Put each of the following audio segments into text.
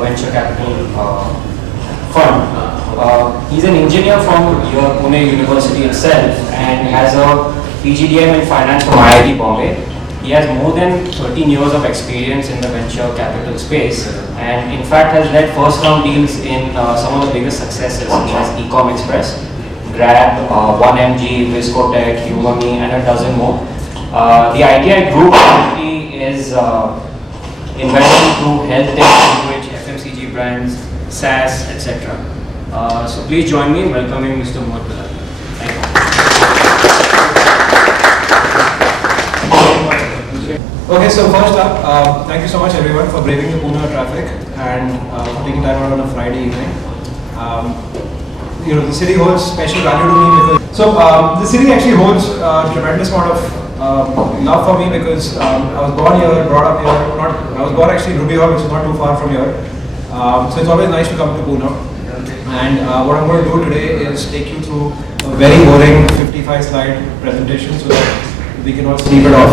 venture capital fund. He's an engineer from Pune University itself and has a PGDM in finance from IAIP Bombay. He has more than 13 years of experience in the venture capital space and in fact has led first round deals in some of the biggest successes such as Ecom Express, Grab, 1MG, Viscotech, Umami and a dozen more. The IAIP group actually is investing through health tech, language, FMCG brands, SaaS, etc. So please join me in welcoming Mr. Mohit Gulati. Thank you. Okay, so first up, thank you so much everyone for braving the Pune traffic and for taking time out on a Friday evening. The city holds special value to me because the city actually holds a tremendous amount of love for me because I was born here, brought up here. I was born actually in Ruby Hall, which is not too far from here. So it's always nice to come to Pune. And what I'm going to do today is take you through a very boring 55-slide presentation so that we can all sleep it off.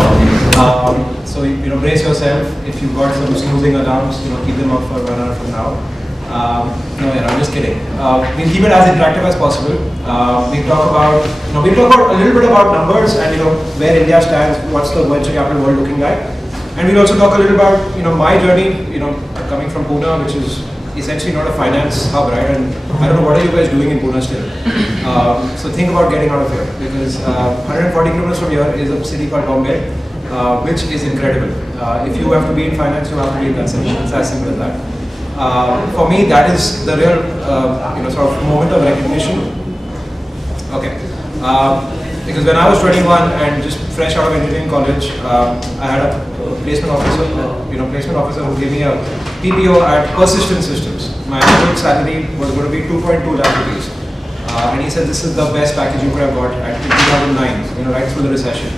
So brace yourself. If you've got some snoozing alarms, keep them up for 1 hour from now. No, I'm just kidding. We'll keep it as interactive as possible. We'll talk about a little bit about numbers and where India stands, what's the venture capital world looking like, and we'll also talk a little about my journey. Coming from Pune, which is essentially not a finance hub, right? And I don't know what are you guys doing in Pune still. So think about getting out of here because 140 kilometers from here is a city called Bombay, which is incredible. If you have to be in finance, you have to be in that city. It's as simple as that. For me, that is the real, sort of moment of recognition. Okay, because when I was 21 and just fresh out of engineering college, I had a placement officer who gave me a PPO at Persistent Systems. My annual salary was going to be 2.2 lakh rupees, and he said this is the best package you could have got in 2009, right through the recession.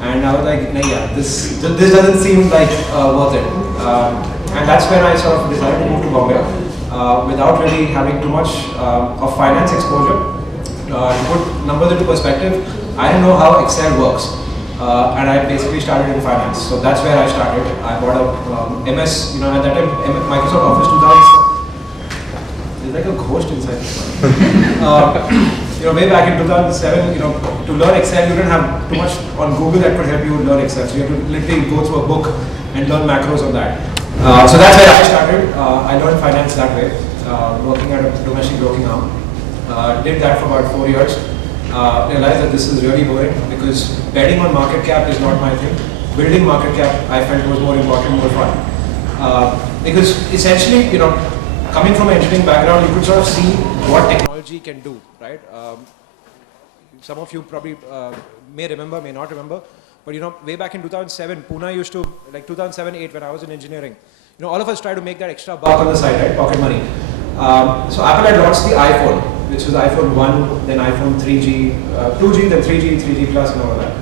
And I was like, nah, yeah, this doesn't seem like worth it. And that's when I sort of decided to move to Bombay without really having too much of finance exposure. To put numbers into perspective, I didn't know how Excel works, and I basically started in finance. So that's where I started. I bought a MS, at that time, Microsoft Office 2000. There's like a ghost inside. Way back in 2007, to learn Excel, you didn't have too much on Google that could help you learn Excel. So you had to literally go through a book and learn macros on that. So that's where I started. I learned finance that way, working at a domestic broking arm. Did that for about 4 years. Realized that this is really boring because betting on market cap is not my thing. Building market cap I felt was more important, more fun. Because essentially, coming from an engineering background, you could sort of see what technology can do, right? Some of you probably may remember, may not remember. But way back in 2007, Pune used to, like 2007-8 when I was in engineering, all of us tried to make that extra buck on the side, right? Pocket money. So Apple had launched the iPhone, which was iPhone 1, then iPhone 3G, 2G, then 3G, 3G Plus and all that.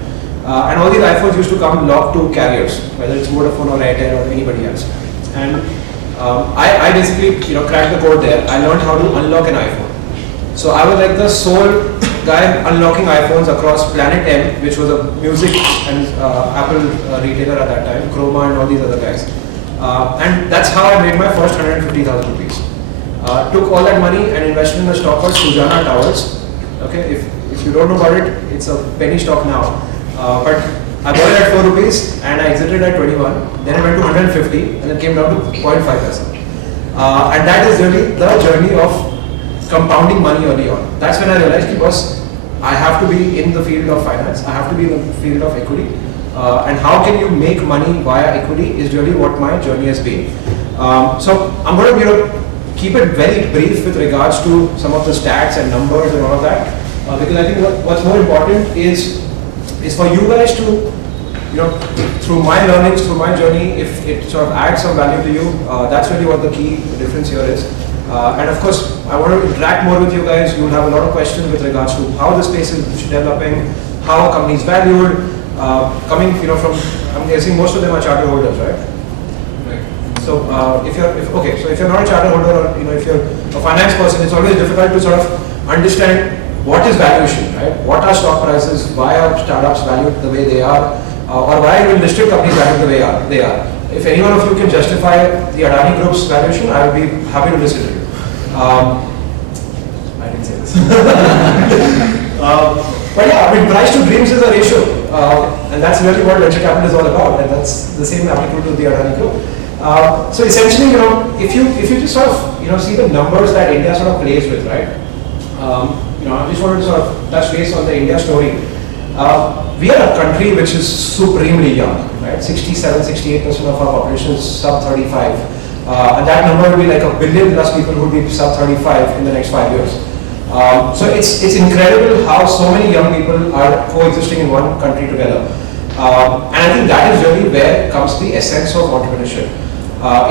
And all these iPhones used to come locked to carriers, whether it's Vodafone or Airtel or anybody else. And I basically, cracked the code there. I learned how to unlock an iPhone. So I was like the sole guy unlocking iPhones across Planet M, which was a music and Apple retailer at that time, Chroma and all these other guys. And that's how I made my first 150,000 rupees. Took all that money and invested in a stock called Sujana Towers. Okay, if you don't know about it, it's a penny stock now. But I bought it at 4 rupees and I exited at 21. Then I went to 150 and then came down to 0.5 paisa. And that is really the journey of compounding money early on. That's when I realized, boss, I have to be in the field of finance. I have to be in the field of equity. And how can you make money via equity is really what my journey has been. So I'm going to keep it very brief with regards to some of the stats and numbers and all of that, because I think what's more important is for you guys to, through my learnings, through my journey, if it sort of adds some value to you, that's really what the key difference here is. And of course, I want to interact more with you guys. You'll have a lot of questions with regards to how the space is developing, how a company is valued, coming from, I'm guessing most of them are charter holders, right? So if you're not a charter holder or if you're a finance person, it's always difficult to sort of understand what is valuation, right? What are stock prices? Why are startups valued the way they are? Or why are even listed companies valued the way they are? if any one of you can justify the Adani Group's valuation, I will be happy to listen to you. I didn't say this. But yeah, I mean, price to dreams is a ratio, and that's really what venture capital is all about, and that's the same applicable to the Adani Group. So essentially, if you just sort of see the numbers that India sort of plays with, right? I just wanted to sort of touch base on the India story. We are a country which is supremely young, right? 67-68% of our population is sub 35, and that number will be like 1 billion plus people who will be sub 35 in the next 5 years. So it's incredible how so many young people are coexisting in one country together. And I think that is really where comes the essence of entrepreneurship.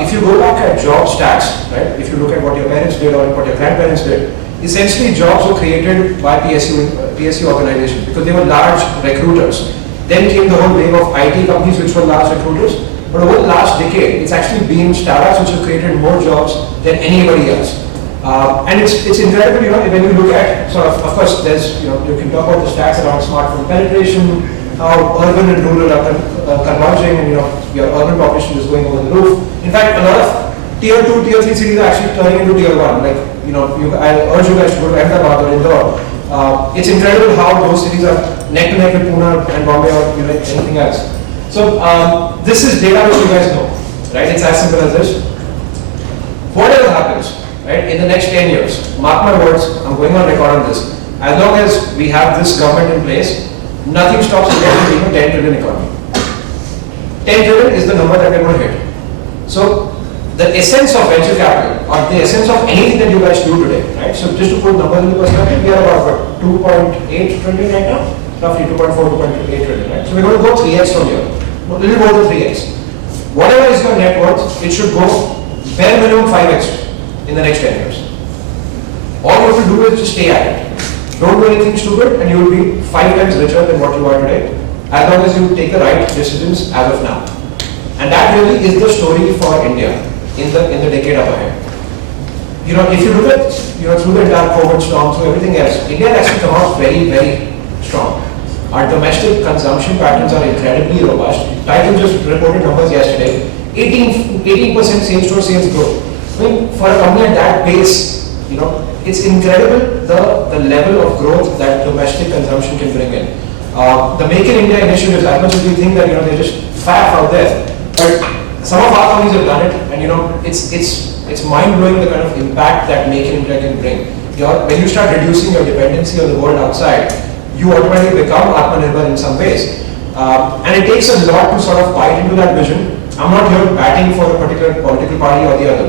If you go back at job stats, right? If you look at what your parents did or what your grandparents did, essentially jobs were created by PSU organizations because they were large recruiters. Then came the whole wave of IT companies which were large recruiters. But over the last decade, it's actually been startups which have created more jobs than anybody else. And it's incredible, when you look at of course, there's, you can talk about the stats around smartphone penetration, how urban and rural are converging, and your urban population is going over the roof. In fact, a lot of tier 2, tier 3 cities are actually turning into tier 1. Like, I urge you guys to go to Ahmedabad or Indore. It's incredible how those cities are neck to neck with Pune and Bombay or anything else. So this is data which you guys know, right? It's as simple as this. Whatever happens, right, in the next 10 years, mark my words, I'm going on record on this. As long as we have this government in place, nothing stops India from being a 10 trillion economy. 10 trillion is the number that we're going to hit. So the essence of venture capital, or the essence of anything that you guys do today, right? So just to put numbers into perspective, we are about 2.8 trillion right now, roughly 2.4, 2.8 trillion, right? So we're going to go 3x from here, a little more than 3x. Whatever is your net worth, it should go bare minimum 5x in the next 10 years. All you have to do is just stay at it. Don't do anything stupid, and you will be 5 times richer than what you are today, as long as you take the right decisions as of now. And that really is the story for India in the decade up ahead. If you look at through the entire COVID storm, through everything else, India has actually come out very, very strong. Our domestic consumption patterns are incredibly robust. Titan just reported numbers yesterday. 18% same-store sales growth. I mean, for a company at that pace, it's incredible the level of growth that domestic consumption can bring in. The Make in India initiatives, as much as we think that they're just fab out there, but some of our companies have done it, and it's mind-blowing the kind of impact that Make in India can bring. When you start reducing your dependency on the world outside, you automatically become Atmanirbhar in some ways. And it takes a lot to sort of bite into that vision. I'm not here batting for a particular political party or the other.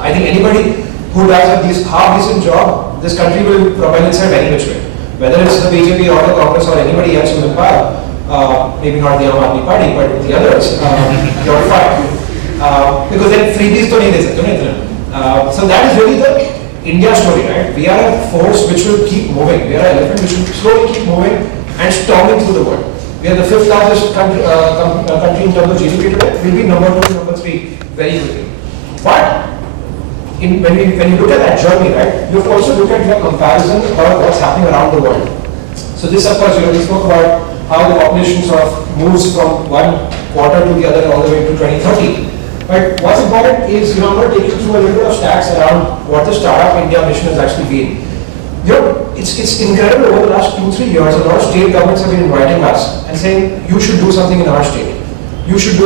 I think anybody who does a half-decent job, this country will propel itself any which way. Whether it's the BJP or the Congress or anybody else who's in power, maybe not the Aam Aadmi Party, but the others, you're fine. Because then freebies don't need it. So that is really the India story, right? We are a force which will keep moving. We are an elephant which will slowly keep moving and storming through the world. We are the 5th largest country in terms of GDP today. We'll be number 2, number 3 very quickly. But when you look at that journey, right, you have to also look at your comparison about what's happening around the world. So this, of course, we spoke about how the population sort of moves from one quarter to the other all the way to 2030. But what's important is, I'm going to take you through a little bit of stats around what the Startup India mission has actually been. It's incredible over the last 2-3 years, a lot of state governments have been inviting us and saying, you should do something in our state. You should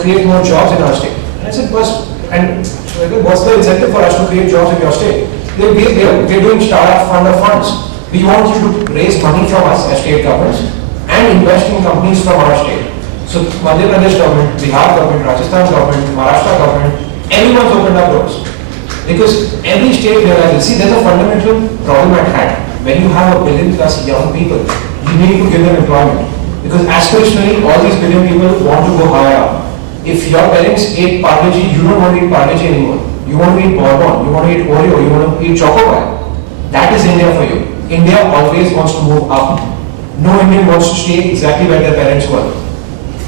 create more jobs in our state. And I said, what's the incentive for us to create jobs in your state? We're doing startup funder funds. We want you to raise money from us as state governments and invest in companies from our state. So Madhya Pradesh government, Bihar government, Rajasthan government, Maharashtra government, everyone's opened up doors. Because every state realizes, there's a fundamental problem at hand. When you have 1 billion plus young people, you need to give them employment. Because aspirationally, all these billion people want to go higher up. If your parents ate Parle-G, you don't want to eat Parle-G anymore. You want to eat Bourbon, you want to eat Oreo, you want to eat Choco-Pie. That is India for you. India always wants to move up. No Indian wants to stay exactly where their parents were.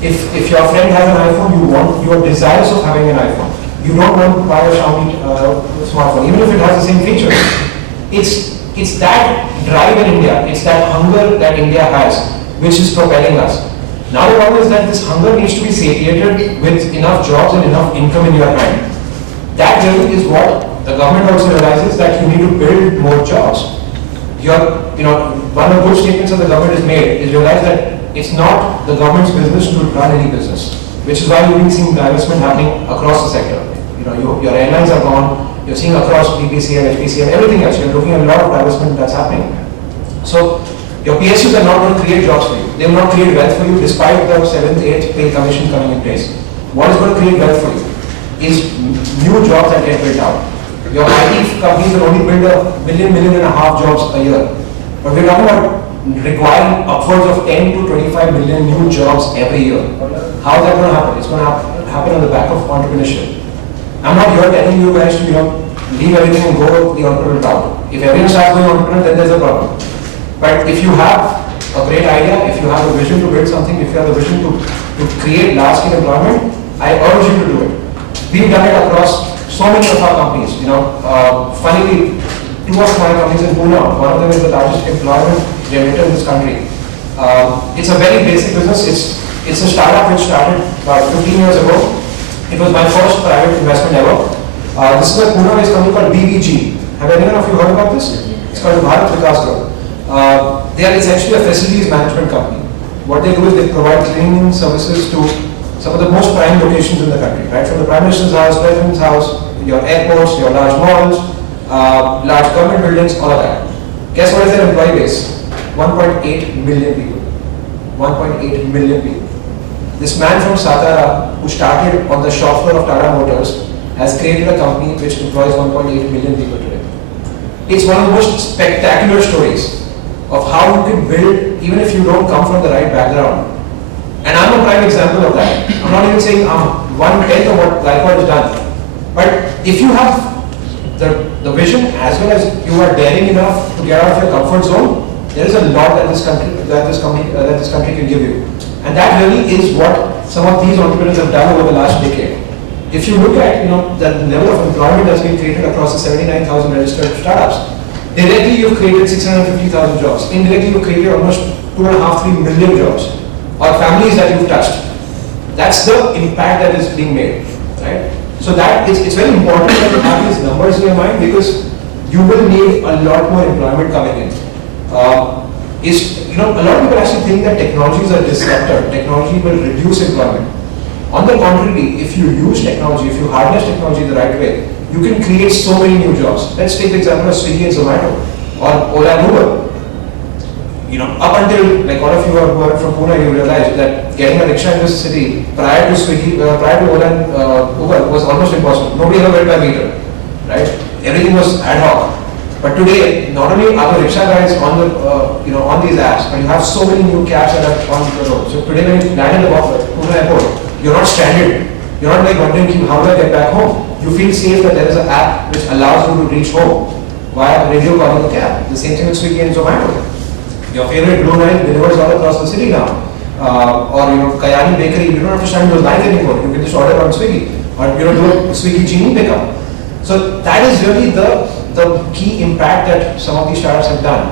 If your friend has an iPhone, you are desirous of having an iPhone. You don't want to buy a Xiaomi smartphone, even if it has the same features. It's that drive in India, it's that hunger that India has, which is propelling us. Now the problem is that this hunger needs to be satiated with enough jobs and enough income in your hand. That really is what the government also realizes, that you need to build more jobs. One of the good statements that the government has made is realize that it's not the government's business to run any business, which is why you've been seeing divestment happening across the sector. Your airlines are gone, you're seeing across BPCL, HPCL, everything else. You're looking at a lot of divestment that's happening. So your PSUs are not going to create jobs for you. They will not create wealth for you despite the 7th, 8th pay commission coming in place. What is going to create wealth for you is new jobs that get built out. Your IT companies will only build a million and a half jobs a year. But we're talking about requiring upwards of 10 to 25 million new jobs every year. How is that going to happen? It's going to happen on the back of entrepreneurship. I'm not here telling you guys to leave everything and go the entrepreneurial route. If everyone starts going entrepreneur, then there's a problem. But if you have a great idea, if you have a vision to build something, if you have a vision to create large-scale employment, I urge you to do it. We've done it across so many of our companies. Funnily, 2 of my companies in Pune, one of them is the largest employment generator in this country. It's a very basic business. It's a startup which started about 15 years ago. It was my first private investment ever. This is a Pune-based company called BVG. Have anyone of you heard about this? It's called Bharat Vikas Group. They are essentially a facilities management company. What they do is they provide cleaning services to some of the most prime locations in the country, right? From the Prime Minister's house, President's house, your airports, your large malls, large government buildings, all of that. Guess what is their employee base? 1.8 million people. 1.8 million people. This man from Satara, who started on the shop floor of Tata Motors, has created a company which employs 1.8 million people today. It's one of the most spectacular stories of how you can build even if you don't come from the right background. And I'm a prime example of that. I'm not even saying I'm 1/10 of what Gaikwad has done. But if you have the vision as well as you are daring enough to get out of your comfort zone, there is a lot that this country can give you. And that really is what some of these entrepreneurs have done over the last decade. If you look at the level of employment that's been created across the 79,000 registered startups, directly you've created 650,000 jobs. Indirectly you've created almost 2.5–3 million jobs, or families that you've touched. That's the impact that is being made, right? So it's very important that you have these numbers in your mind, because you will need a lot more employment coming in. A lot of people actually think that technology is a disruptor. Technology will reduce employment. On the contrary, if you use technology, if you harness technology the right way, you can create so many new jobs. Let's take the example of Swiggy and Zomato, or Ola and Uber. Up until, like all of you who are from Pune, you realize that getting a rickshaw in this city prior to Swiggy, prior to Ola and Uber was almost impossible. Nobody ever went by meter, right? Everything was ad hoc. But today, not only are the rickshaw guys on on these apps, but you have so many new cabs that are on the road. So today, when you land in the Pune airport, you're not stranded. You're not like wondering, how do I get back home? You feel safe that there is an app which allows you to reach home via radio calling a cab. The same thing with Swiggy and Zomato. Your favorite blue line delivers all across the city now. Or Kayani Bakery, you don't have to stand those lines anymore. You can just order on Swiggy, or do a Swiggy Genie pickup. So that is really the key impact that some of these startups have done.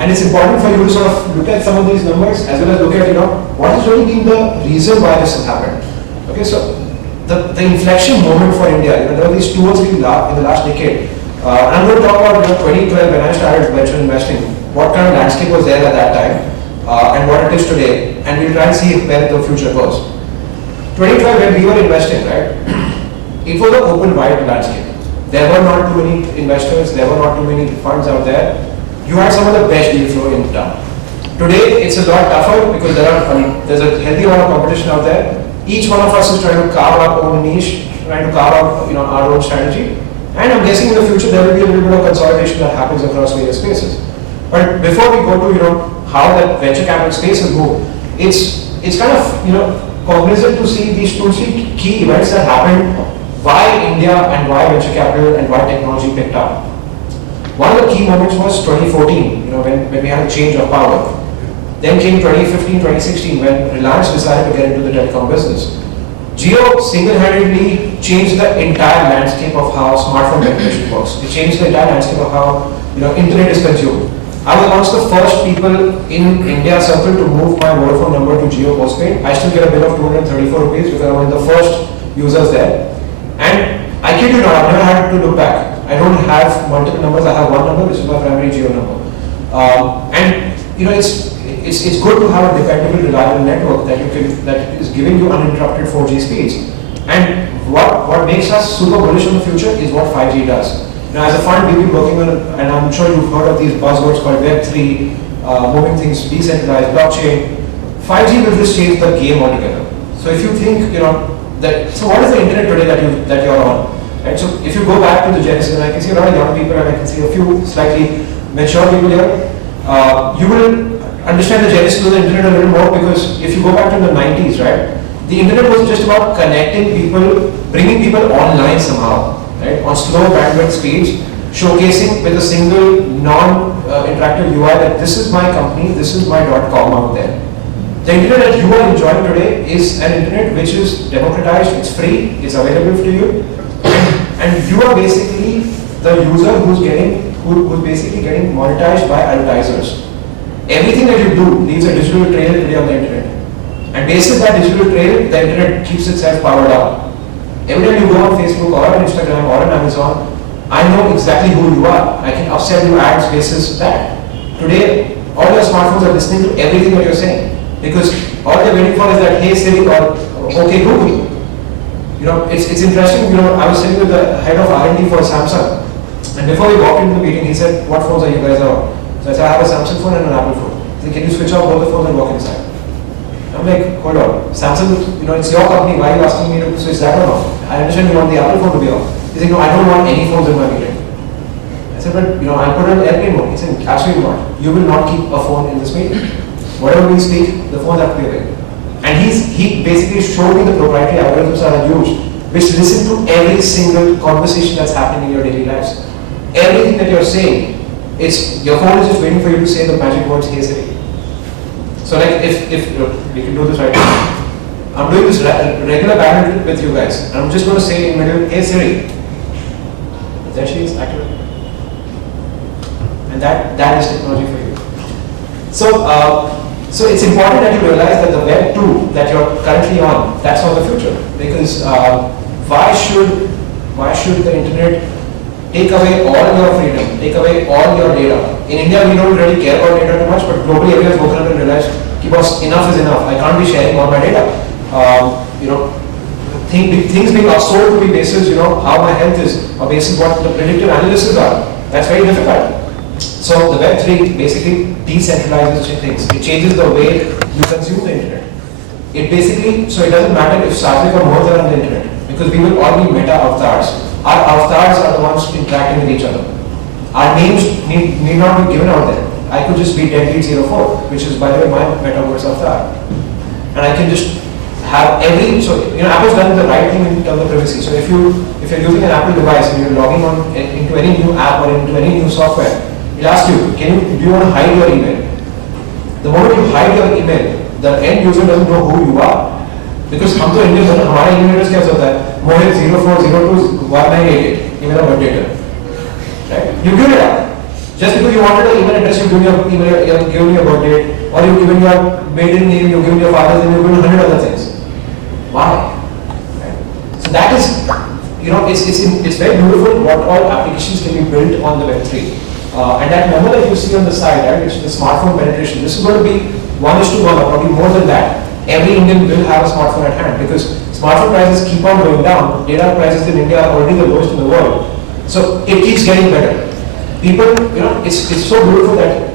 And it's important for you to sort of look at some of these numbers as well as look at what has really been the reason why this has happened. Okay, so the inflection moment for India, there were these 2 or 3 in the last decade. And I'm going to talk about 2012 when I started venture investing, what kind of landscape was there at that time, and what it is today, and we'll try and see where the future goes. 2012 when we were investing, right, it was an open wide landscape. There were not too many investors, there were not too many funds out there. You had some of the best deal flow in town. Today it's a lot tougher because there's a healthy amount of competition out there. Each one of us is trying to carve our own niche, trying to carve out our own strategy. And I'm guessing in the future there will be a little bit of consolidation that happens across various spaces. But before we go to how that venture capital space will move, it's kind of cognizant to see these 2–3 key events that happened, why India and why venture capital and why technology picked up. One of the key moments was 2014, when we had a change of power. Then came 2015, 2016 when Reliance decided to get into the telecom business. Jio single-handedly changed the entire landscape of how smartphone penetration works. It changed the entire landscape of how internet is consumed. I was amongst the first people in India circle to move my Vodafone number to Jio postpaid. I still get a bill of 234 rupees because I was the first users there. And I kid you not, I've never had to look back. I don't have multiple numbers, I have one number, which is my primary Jio number. And you know, it's good to have a dependable, reliable network that is giving you uninterrupted 4G speeds. And what makes us super bullish on the future is what 5G does. Now, as a fund, we've been working on, and I'm sure you've heard of these buzzwords called Web3, moving things decentralized, blockchain. 5G will just change the game altogether. So if you think, you know, so what is the internet today that you're on? Right? So if you go back to the genesis, and I can see a lot of young people, and I can see a few slightly mature people here, you will understand the genesis of the internet a little more, because if you go back to the 90s, right, the internet was just about connecting people, bringing people online somehow, right, on slow bandwidth speeds, showcasing with a single non-interactive UI that this is my company, this is my .com out there. The internet that you are enjoying today is an internet which is democratized, it's free, it's available to you, and you are basically the user who's basically getting monetized by advertisers. Everything that you do leaves a digital trail today on the internet. And based on that digital trail, the internet keeps itself powered up. Every time you go on Facebook or on Instagram or on Amazon, I know exactly who you are. I can upsell you ads basis that. Today, all your smartphones are listening to everything that you're saying. Because all they're waiting for is that, hey Siri or okay Google. You know, it's interesting, you know, I was sitting with the head of R&D for Samsung. And before we walked into the meeting, he said, what phones are you guys on? So I said, I have a Samsung phone and an Apple phone. He said, can you switch off both the phones and walk inside? I'm like, hold on, Samsung, you know, it's your company, why are you asking me to switch that one off? I understand you want the Apple phone to be off. He said, no, I don't want any phones in my meeting. I said, but, you know, I'll put it on airplane mode. He said, absolutely not. You will not keep a phone in this meeting. Whatever we speak, the phones have to be away. And he basically showed me the proprietary algorithms that are used, which listen to every single conversation that's happening in your daily lives. Everything that you're saying, your phone is just waiting for you to say the magic words, hey Siri. So like if we can do this right now. I'm doing this regular battle with you guys. And I'm just going to say in the middle, hey Siri. There she is, active. And that is technology for you. So it's important that you realize that the Web 2 that you're currently on, that's not the future. Because why should the internet take away all your freedom, take away all your data? In India, we don't really care about data too much, but globally everyone's woken up and realized, boss, enough is enough. I can't be sharing all my data. You know, things being outsold to be basis, you know, how my health is, or basis what the predictive analysis are. That's very difficult. So the Web 3 basically decentralizes things. It changes the way you consume the internet. It basically, so it doesn't matter if Satvik or Mohit are on the internet, because we will all be meta avatars. Our avatars are the ones interacting with each other. Our names need not be given out there. I could just be Deadbeat04, which is by the way my metaverse avatar. And I can just have so you know, Apple's done the right thing in terms of privacy. So if you're using an Apple device and you're logging on into any new app or into any new software, it'll ask you, do you want to hide your email? The moment you hide your email, the end user doesn't know who you are. Because हम तो Indian हैं, हमारा email address क्या होता है? Mohit 04021988 email updater. Right? You give it up. Just because you wanted an email address, you give your email, you're giving your birth date, or you're giving your maiden name, you're giving your father's name, you're giving 100 other things. Why? Right? So that is, you know, it's very beautiful what all applications can be built on the Web3. And that number that you see on the side, right, which is the smartphone penetration, this is going to be 1:1 or probably more than that. Every Indian will have a smartphone at hand because smartphone prices keep on going down. Data prices in India are already the lowest in the world. So it keeps getting better. People, you know, it's so beautiful that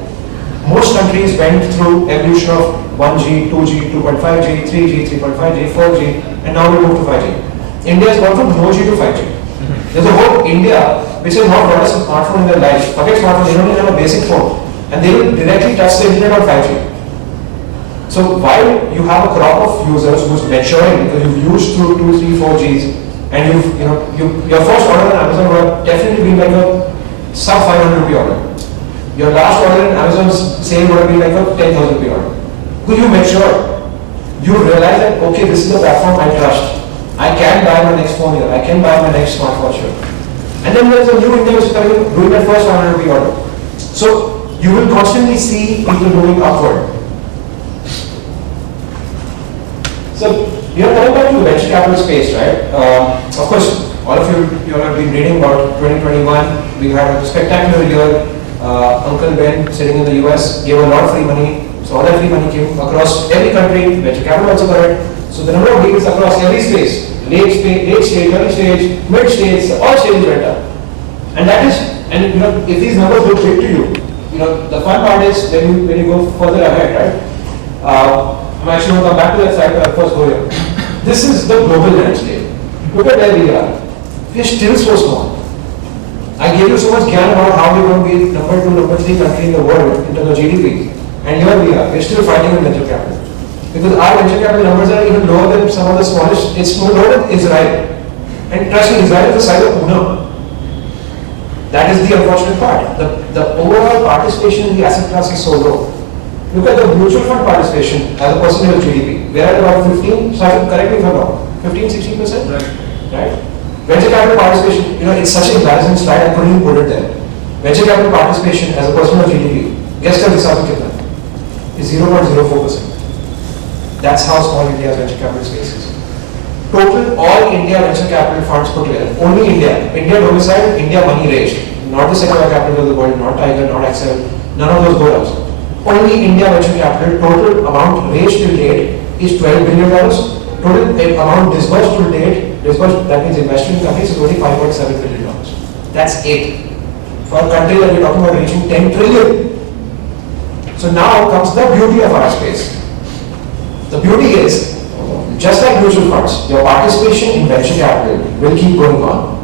most countries went through evolution of 1G, 2G, 2.5G, 3G, 3.5G, 4G, and now we move to 5G. India has gone from no G to 5G. There's a whole India which has not got a smartphone in their life. Forget smartphone, they don't even have a basic phone. And they will directly touch the internet on 5G. So while you have a crop of users who's maturing because you've used through 2, 3, 4Gs, and your first order on Amazon would have definitely been like a sub 500 rupee order. Your last order in Amazon's sale would have been like a 10,000 rupee order. Because you mature, you realize that okay, this is the platform I trust. I can buy my next phone here. I can buy my next smartwatch here. And then there's a new India which is doing that first 100 rupee order. So you will constantly see people moving upward. So, coming back to the venture capital space, right? Of course, all of you all have been reading about 2021. We had a spectacular year. Uncle Ben, sitting in the US, gave a lot of free money. So all that free money came across every country. Venture capital also got it. So the number of deals across every space, late stage, early stage, mid stage, all stages went up. And that is, and if these numbers look big to you, the fun part is when you go further ahead, right? I'm actually going to come back to that slide, but I'll first go here. This is the global landscape. Look at where we are. We are still so small. I gave you so much gyan about how we're going to be number 2, number 3 country in the world in terms of GDP. And here we are. We're still fighting in venture capital. Because our venture capital numbers are even lower than some of the smallest. It's more lower than Israel. And trust me, Israel is the size of Pune. That is the unfortunate part. The overall participation in the asset class is so low. Look at the mutual fund participation as a percentage of GDP. We're at about 15, sorry, correct me if I'm wrong, 15-16%? Right? Venture capital participation, it's such an embarrassing slide, I couldn't even put it there. Venture capital participation as a percent of GDP, guess what हिसाब से कितना is 0.04%. That's how small India's venture capital space is. Total all India venture capital funds put together, only India domiciled, India money raised, not the second capital of the world, not Tiger, not Excel, none of those go-outs. Only India venture capital total amount raised till date is $12 billion. Total amount disbursed till date, that means invested in companies, is only $5.7 billion. That's 8. For a country that we're talking about reaching 10 trillion. So now comes the beauty of our space. The beauty is, just like mutual funds, your participation in venture capital will keep going on.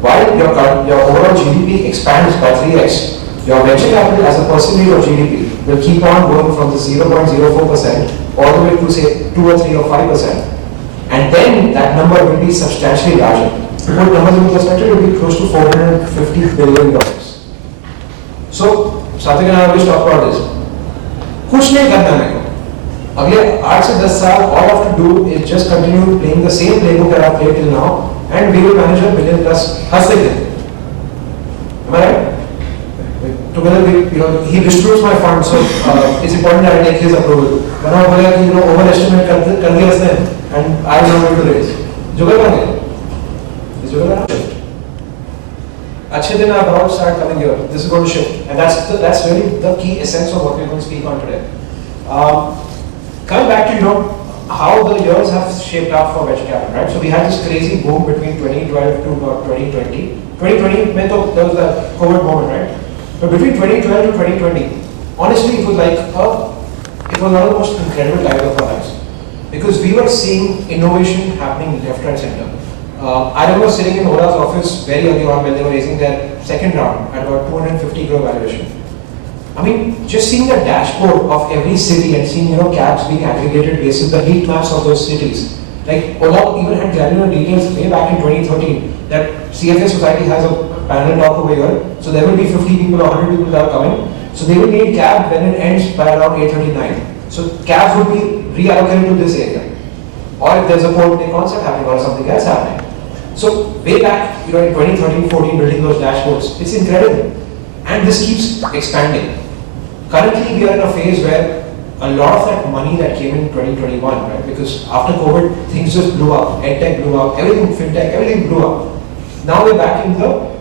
While your overall GDP expands by 3x, your venture capital as a percentage of GDP will keep on going from the 0.04% all the way to say 2 or 3 or 5%. And then that number will be substantially larger. To put numbers in perspective, it will be close to $450 billion. So, Sathik and I always talk about this. कुछ नहीं करना है अगले 8 से 10 साल all I have to do is just continue playing the same playbook that I have played till now and we will manage $1 billion plus हंसते थे. Am I right? Together we, he distributes my funds, so it's important that I take his approval. When I बोला कि overestimate कर दिया इसने and I am not able to raise. जुगाड़ कहाँ गए? इस जुगाड़ कहाँ shift? अच्छे दिन about start coming here. This is going to shift, and that's really the key essence of what we're going to speak on today. Coming back to how the years have shaped up for venture capital, right? So we had this crazy boom between 2012 to about 2020. 2020 meant there was the COVID moment, right? But between 2012 to 2020, honestly, it was one of the most incredible times of our lives because we were seeing innovation happening left and center. I remember sitting in Ola's office very early on when they were raising their second round at about 250 crore valuation. I mean, just seeing the dashboard of every city and seeing cabs being aggregated basis the heat maps of those cities. Like Ola even had granular details way back in 2013 that CFA Society has a panel talk over here. So there will be 50 people or 100 people that are coming. So they will need cab when it ends by around 8:39. So cabs would be reallocated to this area. Or if there's a port day concert happening or something else happening. So way back, in 2013-14, building those dashboards, it's incredible, and this keeps expanding. Currently, we are in a phase where a lot of that money that came in 2021, right? Because after COVID, things just blew up. EdTech blew up, everything, FinTech, everything blew up. Now we're back in the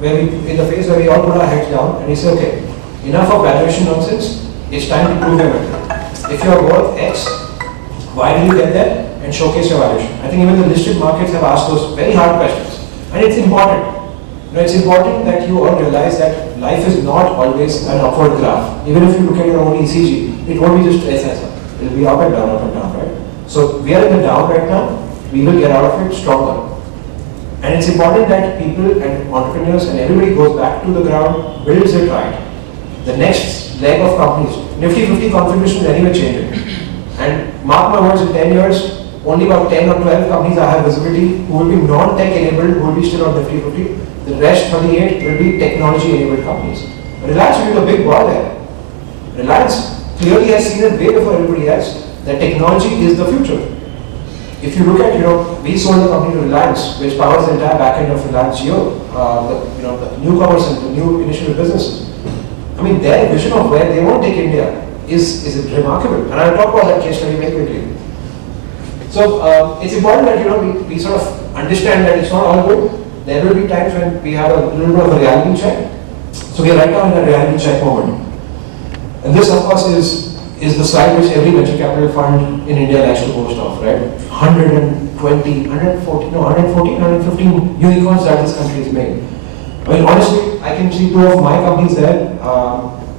phase where we all put our heads down and we say, okay, enough of valuation nonsense. It's time to prove your mettle. If you're worth X, why did you get there? And showcase your valuation. I think even the listed markets have asked those very hard questions. And it's important. It's important that you all realize that life is not always an upward graph. Even if you look at your own ECG, it won't be just S. It will be up and down, right? So we are in the down right now. We will get out of it stronger. And it's important that people and entrepreneurs and everybody goes back to the ground, builds it right. The next leg of companies, Nifty 50 configuration is anyway changing. And mark my words, in 10 years, only about 10 or 12 companies I have visibility who will be non-tech enabled, who will be still on Nifty 50. The rest 38 will be technology enabled companies. Reliance will be the big ball there. Reliance clearly has seen it way before everybody else that technology is the future. If you look at, we sold a company to Reliance, which powers the entire back end of Reliance Jio, the newcomers and the new initial businesses. I mean, their vision of where they want to take India is remarkable. And I'll talk about that case study very quickly. So it's important that we sort of understand that it's not all good. There will be times when we have a little bit of a reality check. So we are right now in a reality check moment. And this, of course, is the slide which every venture capital fund in India likes to boast of, right? 120, 114, 115 unicorns that this country has made. I mean, honestly, I can see two of my companies there.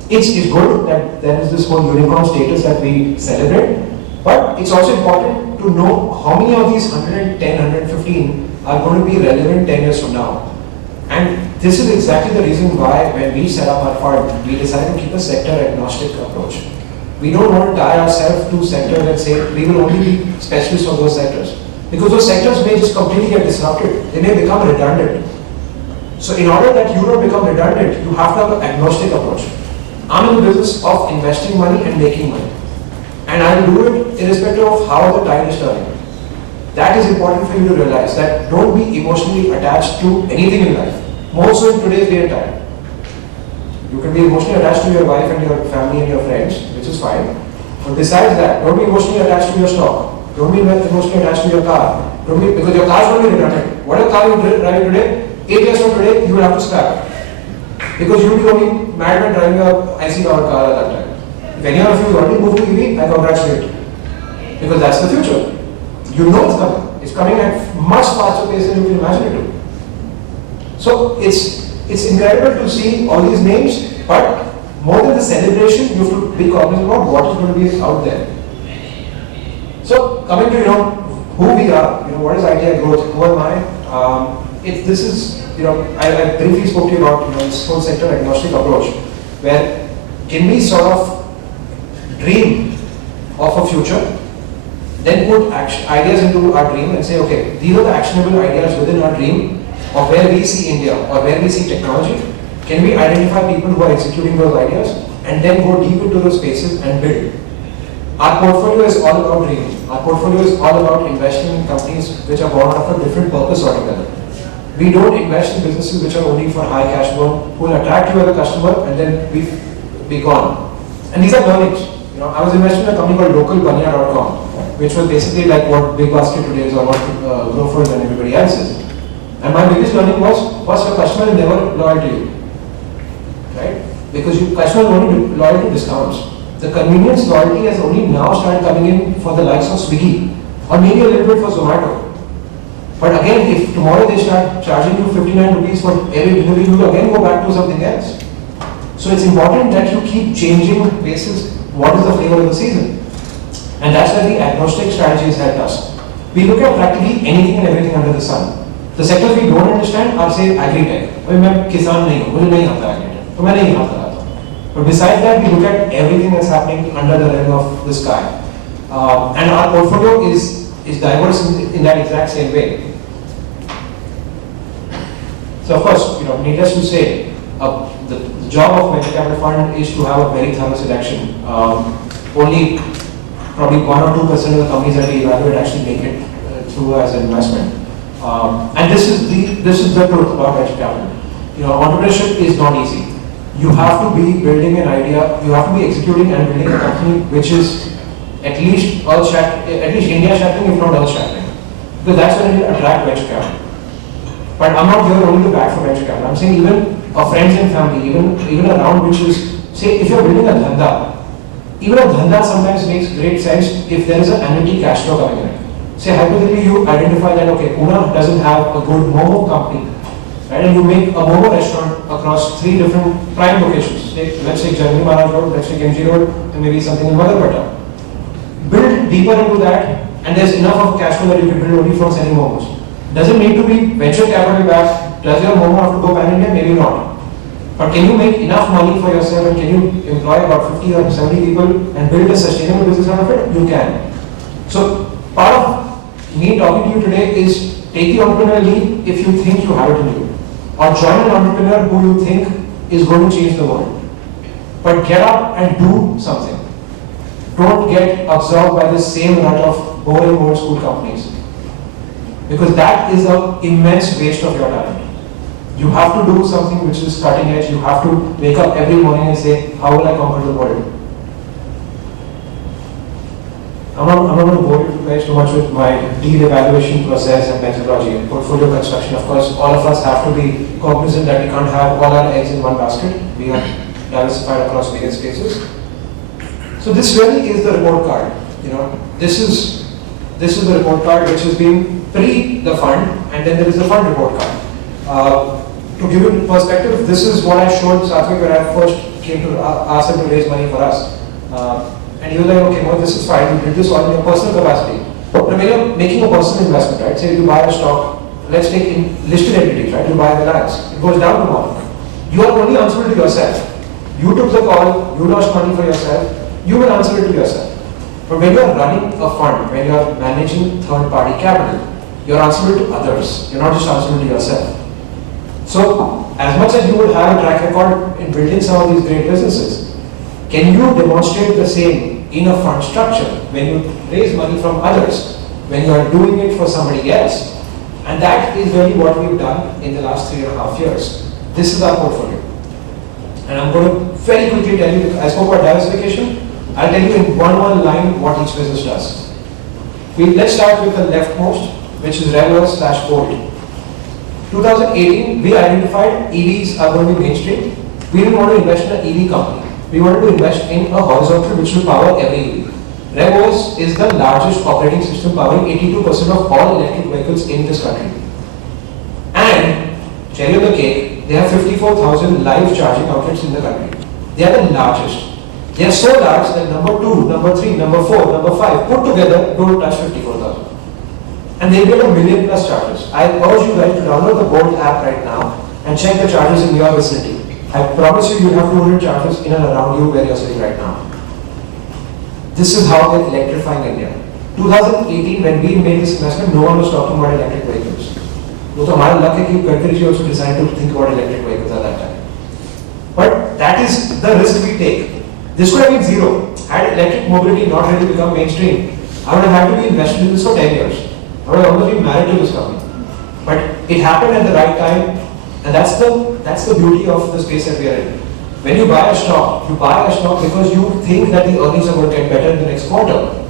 It's good that there is this whole unicorn status that we celebrate, but it's also important to know how many of these 110, 115 are going to be relevant 10 years from now. And this is exactly the reason why when we set up our fund, we decided to keep a sector agnostic approach. We don't want to tie ourselves to sectors and say we will only be specialists on those sectors. Because those sectors may just completely get disrupted. They may become redundant. So in order that you don't become redundant, you have to have an agnostic approach. I'm in the business of investing money and making money. And I will do it irrespective of how the tide is turning. That is important for you to realize, that don't be emotionally attached to anything in life. More so in today's day and time. You can be emotionally attached to your wife and your family and your friends, which is fine. But besides that, don't be emotionally attached to your stock. Don't be emotionally attached to your car. Because your car is going to be redundant. Whatever car you drive today, 8 years from today, you will have to scrap it. Because you will be only madman driving a IC powered car at that time. If any of you already moved to EV, I congratulate you. Because that's the future. You know it's coming. It's coming at much faster pace than you can imagine it to. So it's incredible to see all these names, but more than the celebration, you have to be cognizant about what is going to be out there. So coming to who we are, what is idea growth, who am I? This is I briefly spoke to you about this whole sector agnostic approach, where can we sort of dream of a future, then put ideas into our dream and say, okay, these are the actionable ideas within our dream of where we see India or where we see technology. Can we identify people who are executing those ideas and then go deep into those spaces and build? Our portfolio is all about dreaming. Our portfolio is all about investing in companies which are born out of a different purpose altogether. We don't invest in businesses which are only for high cash burn, who will attract you as a customer and then be gone. And these are learnings. I was investing in a company called localbanya.com, which was basically like what Big Basket today is or what Grofers and everybody else is. And my biggest learning was, first, your customer is never loyal to you, right? Because your customer is only loyal to discounts. The convenience loyalty has only now started coming in for the likes of Swiggy, or maybe a little bit for Zomato. But again, if tomorrow they start charging you 59 rupees for every delivery, you will again go back to something else. So it's important that you keep changing basis what is the flavor of the season. And that's where the agnostic strategy has helped us. We look at practically anything and everything under the sun. The sectors we don't understand are, say, agri-tech. मैं किसान नहीं हूँ, मुझे नहीं आता agri-tech, तो मैं नहीं आता. But besides that, we look at everything that's happening under the realm of the sky. And our portfolio is diverse in that exact same way. So of course, needless to say, the job of venture capital fund is to have a very thorough selection. Only probably 1 or 2% of the companies that we evaluate actually make it through as an investment. And this is the truth about venture capital. Entrepreneurship is not easy. You have to be building an idea. You have to be executing and building a company which is at least India shattering, if not earth shattering, because that's when it will attract venture capital. But I'm not here only to back for venture capital. I'm saying even our friends and family, even around, which is, say, if you're building a dhanda, even a dhanda sometimes makes great sense if there is an annuity cash flow coming in. Say hypothetically you identify that, okay, Pune doesn't have a good momo company, right? And you make a momo restaurant across 3 different prime locations. Let's say Janani Maharaj Road, let's say MG Road, and maybe something in Madhurpata. Build deeper into that, and there's enough of cash flow that you can build only from selling momos. Does it need to be venture capital backed? Does your momo have to go pan India? Maybe not. But can you make enough money for yourself and can you employ about 50 or 70 people and build a sustainable business out of it? You can. So part of me talking to you today is take the entrepreneurial lead if you think you have it in you. Or join an entrepreneur who you think is going to change the world. But get up and do something. Don't get absorbed by the same rut of boring old school companies. Because that is an immense waste of your talent. You have to do something which is cutting edge. You have to wake up every morning and say, how will I conquer the world? I'm not going to bore you guys too much with my deal evaluation process and methodology and portfolio construction. Of course, all of us have to be cognizant that we can't have all our eggs in one basket. We are diversified across various spaces. So this really is the report card. This is the report card which has been pre the fund, and then there is the fund report card. To give you perspective, this is what I showed Satvik when I first came to ask him to raise money for us. And he was like, okay, well, this is fine, you did this all in your personal capacity. Now, when you're making a personal investment, right, say you buy a stock, let's take in listed entities, right, you buy Reliance, it goes down tomorrow. You are only answerable to yourself. You took the call, you lost money for yourself, you will answer it to yourself. But when you are running a fund, when you are managing third-party capital, you are answerable to others, you're not just answerable to yourself. So, as much as you would have a track record in building some of these great businesses, can you demonstrate the same in a fund structure when you raise money from others, when you are doing it for somebody else? And that is really what we've done in the last 3.5 years. This is our portfolio. And I'm going to very quickly tell you, I spoke about diversification, I'll tell you in one line what each business does. Let's start with the leftmost, which is Revo/Gold. 2018, we identified EVs are going to be mainstream. We didn't want to invest in an EV company. We wanted to invest in a horizontal which will power every EV. Revos is the largest operating system powering 82% of all electric vehicles in this country. And, cherry on the cake, they have 54,000 live charging outlets in the country. They are the largest. They are so large that number 2, number 3, number 4, number 5 put together don't touch 54,000. And they get 1 million+ chargers. I urge you guys to download the Bolt app right now and check the chargers in your vicinity. I promise you, you have 200 chargers in and around you where you're sitting right now. This is how they're electrifying India. 2018, when we made this investment, no one was talking about electric vehicles. So, our luck is that Gadkari also decided to think about electric vehicles at that time. But that is the risk we take. This could have been zero. Had electric mobility not really become mainstream, I would have had to be invested in this for 10 years. I would have almost been married to this company. But it happened at the right time, and that's the beauty of the space that we are in. When you buy a stock because you think that the earnings are going to get better in the next quarter.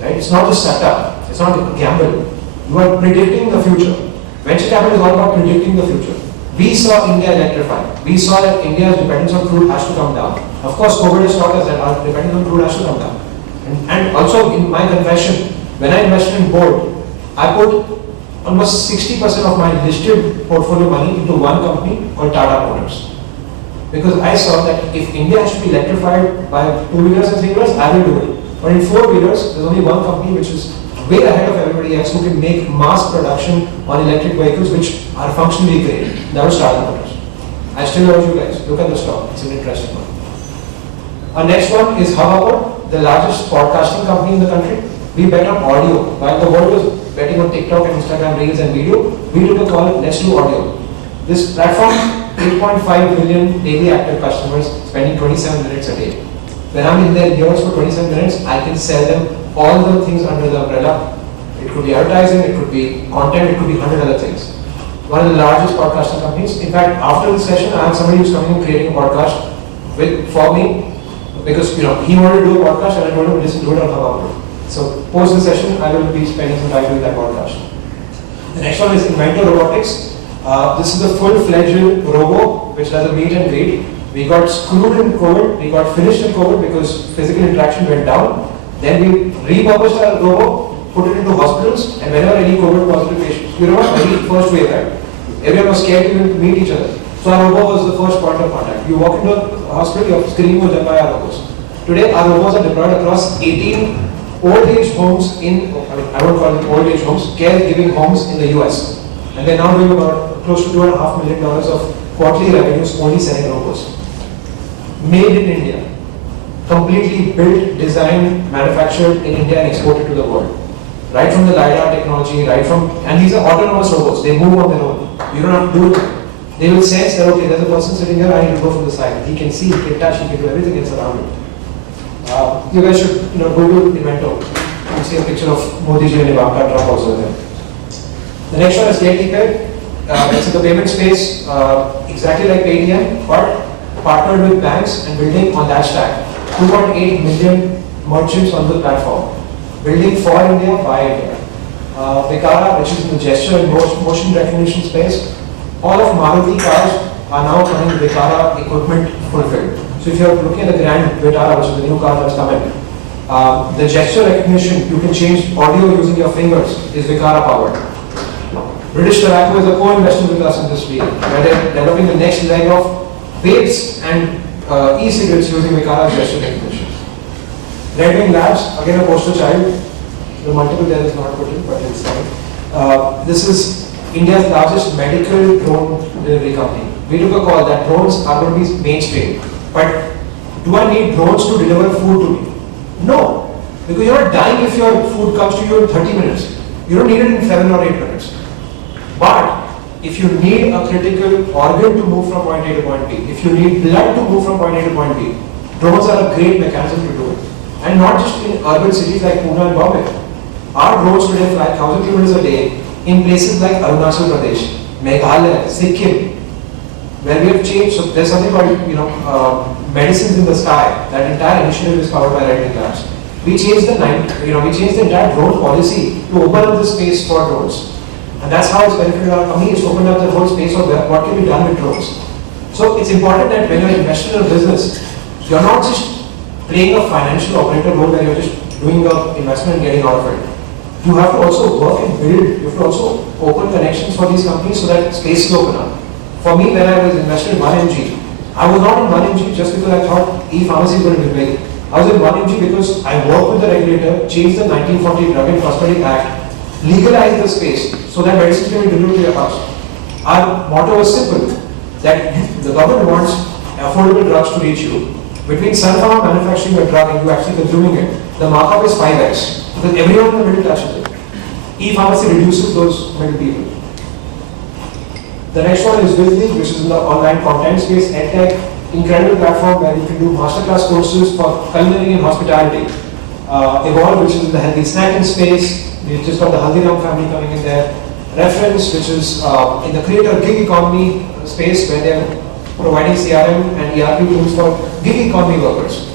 Right? It's not just setup. It's not a gamble. You are predicting the future. Venture capital is all about predicting the future. We saw India electrify. We saw that India's dependence on crude has to come down. Of course, COVID has taught us that our dependence on crude has to come down. And also, in my confession, when I invested in Bolt, I put almost 60% of my listed portfolio money into one company called Tata Motors. Because I saw that if India has to be electrified by 2-wheelers and 3-wheelers, I will do it. But in 4-wheelers, there's only one company which is way ahead of everybody else who can make mass production on electric vehicles which are functionally great. That was Tata Motors. I still urge you guys, look at the stock, it's an interesting one. Our next one is Hubhopper, the largest podcasting company in the country. We bet on audio. While the world was betting on TikTok and Instagram Reels and video, we took a call, let's do audio. This platform, 8.5 million daily active customers spending 27 minutes a day. When I'm in their ears for 27 minutes, I can sell them all the things under the umbrella. It could be advertising, it could be content, it could be 100 other things. One of the largest podcasting companies. In fact, after this session, I have somebody who's coming and creating a podcast for me because he wanted to do a podcast and I told him, listen, do it on Hubhopper. So post the session, I will be spending some time doing that podcast. The next one is Inventor Robotics. This is a full-fledged robo which does a meet and greet. We got screwed in COVID, we got finished in COVID because physical interaction went down. Then we repurposed our robo, put it into hospitals, and whenever any COVID positive patients, you remember very first wave, right? Everyone was scared to even meet each other. So our robo was the first point of contact. You walk into a hospital, your screen was done by our robos. Today our robos are deployed across 18 old age homes I won't call them old age homes, caregiving homes in the US. And they're now doing about close to $2.5 million of quarterly revenues only selling robots. Made in India. Completely built, designed, manufactured in India and exported to the world. Right from the LiDAR technology, and these are autonomous robots, they move on their own. You don't have to do it. They will sense that, okay, there's a person sitting here, I need to go from the side. He can see, he can touch, he can do everything else around it. You guys should Google Inventor. You see a picture of Modi ji and Ivanka Trump also there. The next one is Gatekeeper. it's in the payment space, exactly like Paytm, but partnered with banks and building on that stack. 2.8 million merchants on the platform. Building for India, by India. Vikara, which is in the gesture and motion recognition space. All of Maruti cars are now coming with Vikara equipment fulfilled. So if you're looking at the Grand Vitara, which is the new car that's coming, the gesture recognition, you can change audio using your fingers, is Vikara powered. British Tobacco is a co-investor with us in this field, where they're developing the next leg of vapes and e-cigarettes using Vikara's gesture recognition. Red Wing Labs, again a poster child. The multiple there is not put in, but it's fine. This is India's largest medical drone delivery company. We took a call that drones are going to be mainstream. But do I need drones to deliver food to me? No. Because you're not dying if your food comes to you in 30 minutes. You don't need it in 7 or 8 minutes. But if you need a critical organ to move from point A to point B, if you need blood to move from point A to point B, drones are a great mechanism to do it. And not just in urban cities like Pune and Bombay. Our drones today fly 1,000 kilometers a day in places like Arunachal Pradesh, Meghalaya, Sikkim, where we have changed. So there's something called medicines in the sky. That entire initiative is powered by Red Wing Labs. We changed the entire drone policy to open up the space for drones, and that's how it's benefited our company. It's opened up the whole space of what can be done with drones. So it's important that when you're investing in a business, you're not just playing a financial operator role where you're just doing the investment and getting out of it. You have to also work and build. You have to also open connections for these companies so that space is open up. For me, when I was invested in 1mg, I was not in 1mg just because I thought e-pharmacy is going to be big. I was in 1mg because I worked with the regulator, changed the 1940 Drug and Prosperity Act, legalized the space so that medicines can be delivered to your house. Our motto was simple, that the government wants affordable drugs to reach you. Between Sun Pharma manufacturing a drug and you actually consuming it, the markup is 5x. Because everyone in the middle touches it. E-pharmacy reduces those middle people. The next one is Building, which is in the online content space, EdTech, incredible platform where you can do masterclass courses for culinary and hospitality. Evolve, which is in the healthy snacking space. We've just got the Haldiram family coming in there. Reference, which is in the creator gig economy space where they're providing CRM and ERP tools for gig economy workers.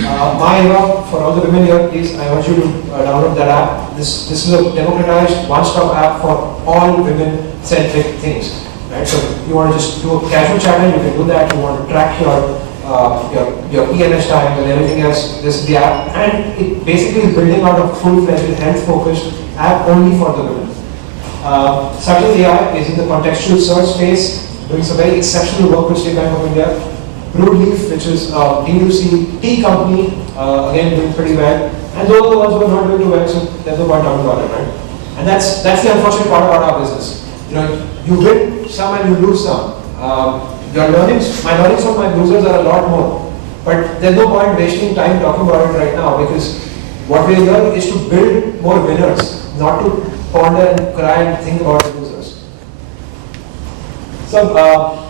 My for all the women here, please, I urge you to download that app. This is a democratized one-stop app for all women-centric things. Right? So you want to just do a casual channel, you can do that. You want to track your PMS time and everything else. This is the app, and it basically is building out a full-fledged health-focused app only for the women. Subtle AI is in the contextual search space, doing some very exceptional work with State Bank of India. Broadleaf, which is a D2C tea company, again doing pretty well. And those are the ones who are not doing too well, so there's no point talking about it, right? And that's the unfortunate part about our business. You win some and you lose some. My learnings from my losers are a lot more. But there's no point wasting time talking about it right now because what we're here is to build more winners, not to ponder and cry and think about the losers. So,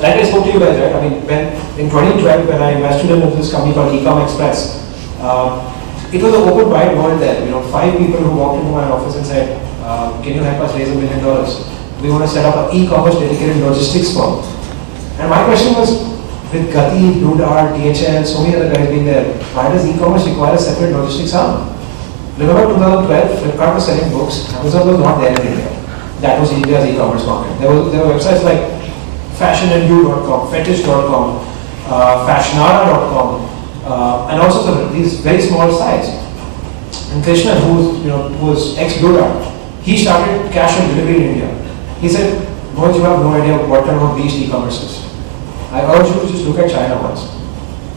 like I spoke to you guys, right? I mean, in 2012, when I invested in this company called Ecom Express, it was an open wide world there. 5 people who walked into my office and said, "Can you help us raise $1 million? We want to set up an e-commerce dedicated logistics firm." And my question was, with Gati, Blue Dart, DHL, so many other guys being there, why does e-commerce require a separate logistics arm? Remember 2012, Flipkart was selling books. Amazon was not there in India. That was India's e-commerce market. There were websites like fashionandyou.com, fetish.com, fashionara.com, and also these very small sites. And Krishnan, who was ex-Blue Dart, he started cash on delivery in India. He said, "Mohit, you have no idea what kind of beast e-commerce is. I urge you to just look at China once."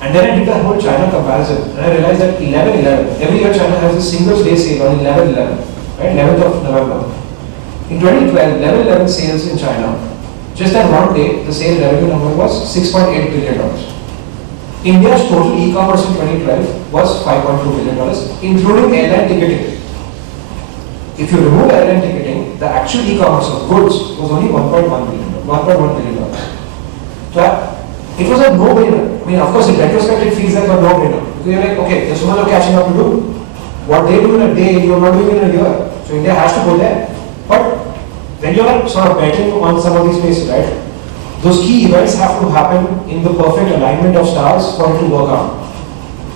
And then I did that whole China comparison, and I realized that 11/11, every year China has a Singles Day sale on 11/11, right, 11th of November. In 2012, 11/11 sales in China, just that one day, the sale revenue number was $6.8 billion. India's total e-commerce in 2012 was $5.2 billion, including airline ticketing. If you remove airline ticketing, the actual e-commerce of goods was only $1.1 billion. So it was a no-brainer. I mean, of course, in retrospect, it feels like a no-brainer. Because you're like, okay, there's so much of catching up to do. What they do in a day, you're not doing in a year. So India has to go there. But when you're sort of betting on some of these places, right, those key events have to happen in the perfect alignment of stars for it to work out.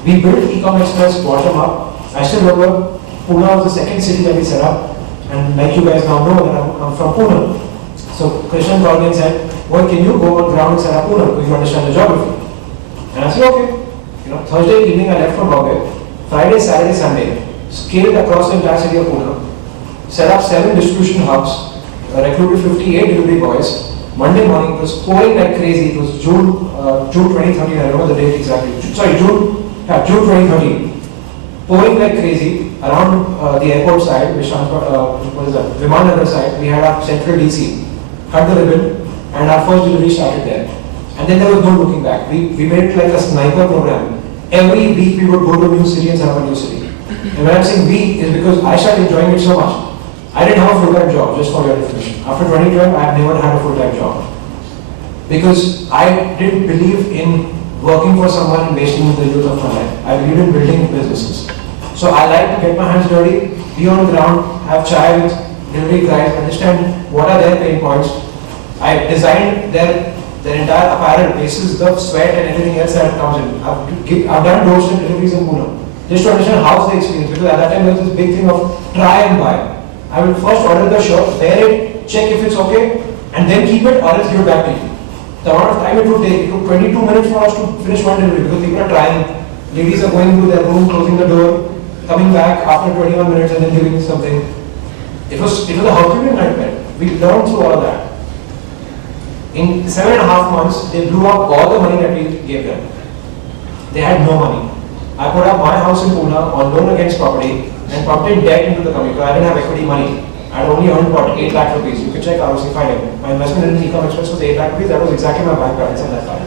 We built Ecom Express bottom up. I still remember Pune was the second city that we set up, and like you guys now know that I'm from Pune. So Krishnan called me and said, "Well, can you go on ground and set up Pune because you understand the geography?" And I said, "Okay." Thursday evening I left for Bombay. Friday, Saturday, Sunday, scaled across the entire city of Pune, set up 7 distribution hubs, recruited 58 delivery boys. Monday morning it was pouring like crazy. It was June 2013. I don't know the date exactly. Sorry, June 2013. Pouring like crazy around the airport side, what is that? Vimananagar side. We had our central DC, cut the ribbon, and our first delivery started there. And then there was no looking back. We made it like a sniper program. Every week we would go to a new city and set up a new city. And when I'm saying we, is because I started enjoying it so much. I didn't have a full-time job, just for your information. After 2012, I have never had a full-time job. Because I didn't believe in working for someone and wasting the youth of my life. I believe in building businesses. So I like to get my hands dirty, be on the ground, have chai with delivery guys, understand what are their pain points. I designed their entire apparel basis the sweat and everything else that comes in. I've done doorstep deliveries in Pune just to understand how's the experience, because at that time there was this big thing of try and buy. I will first order the shirt, wear it, check if it's okay, and then keep it or else give it back to you. The amount of time it would take, it took 22 minutes for us to finish one delivery because people are trying. Ladies are going to their room, closing the door, coming back after 21 minutes and then giving something. It was a Herculean nightmare. We learned through all of that. In 7.5 months, they blew up all the money that we gave them. They had no money. I put up my house in Pune on loan against property and pumped in debt into the company because I didn't have equity money. I had only earned about 8 lakh rupees. You can check ROC file. My investment in Ecom Express was 8 lakh rupees. That was exactly my bank balance in that file.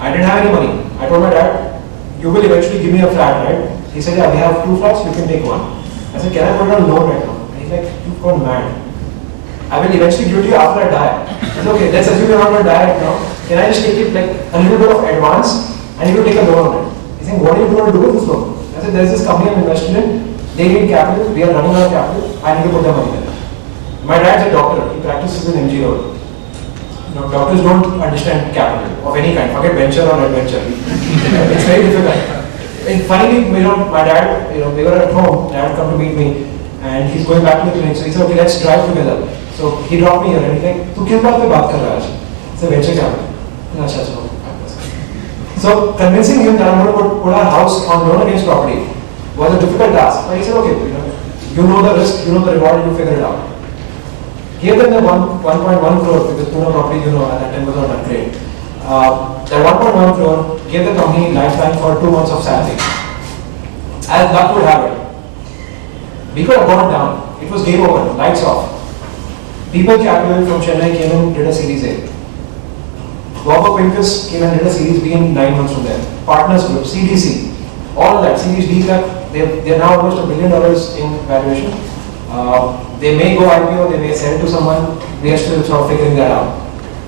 I didn't have any money. I told my dad, "You will eventually give me a flat, right?" He said, "Yeah, we have 2 flats. You can take one." I said, "Can I put it on loan right now?" And he's like, "You've gone mad. I will eventually give it to you after I die." I said, "Okay, let's assume you're not going to die right now. Can I just take it like a little bit of advance and you will take a loan on it?" He's saying, "What are you going to do with this loan?" I said, "There's this company I'm invested in. They need capital. We are running out of capital. I need to put their money there." My dad's a doctor. He practices in MG Road. Doctors don't understand capital of any kind. Forget venture or adventure. It's very difficult. And finally, my dad, they were at home. Dad would come to meet me, and he's going back to the clinic. So he said, "Okay, let's drive together." So he dropped me here and he's like, "Tu kis baat pe baat kar raha hai?" It's a venture capital. So convincing him that I'm going to put our house on loan against property was a difficult task. But he said, "Okay, you know the risk, you know the reward, you figure it out." Gave them the 1.1 crore because Pune property, at that time was not that great. That 1.1 crore gave the company lifetime for 2 months of salary. As luck would have it, we could have gone down. It was game over, lights off. People Capital from Chennai came and did a Series A. Robert Pincus came and did a Series B in 9 months from there. Partners Group, CDC, all of that. Series D, they're now almost $1 billion in valuation. They may go IPO, they may sell to someone. We are still sort of figuring that out.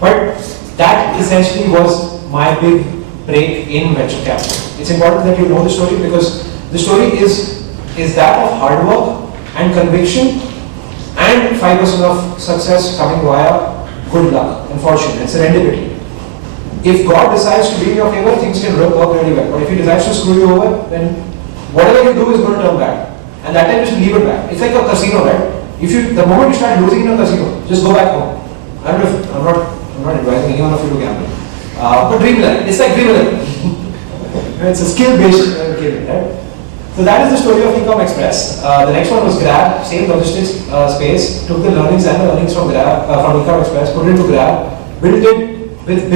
But that essentially was my big break in venture capital. It's important that you know the story because the story is that of hard work and conviction and 5% of success coming via good luck and fortune and serendipity. If God decides to be in your favor, things can work really well. But if He decides to screw you over, then whatever you do is going to turn back. And that time just leave it back. It's like a casino, right? The moment you start losing in a casino, just go back home. I'm not advising anyone of you to gamble. But dream life. It's like dream life. It's a skill-based gaming, right? So that is the story of Ecom Express. The next one was Grab, same logistics space. Took the learnings and the learnings from Ecom Express, put it into Grab, built it with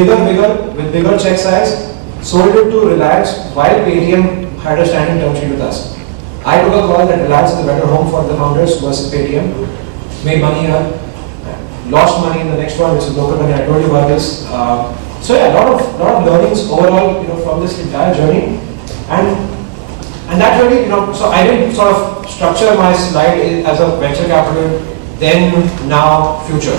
bigger check size, sold it to Reliance while Paytm had a standing term sheet with us. I took a call that Reliance is a better home for the founders versus Paytm. Made money here, lost money in the next one, which is local money. I told you about this. So yeah, a lot of learnings overall, from this entire journey, and that really, so I didn't sort of structure my slide as a venture capital, then, now, future.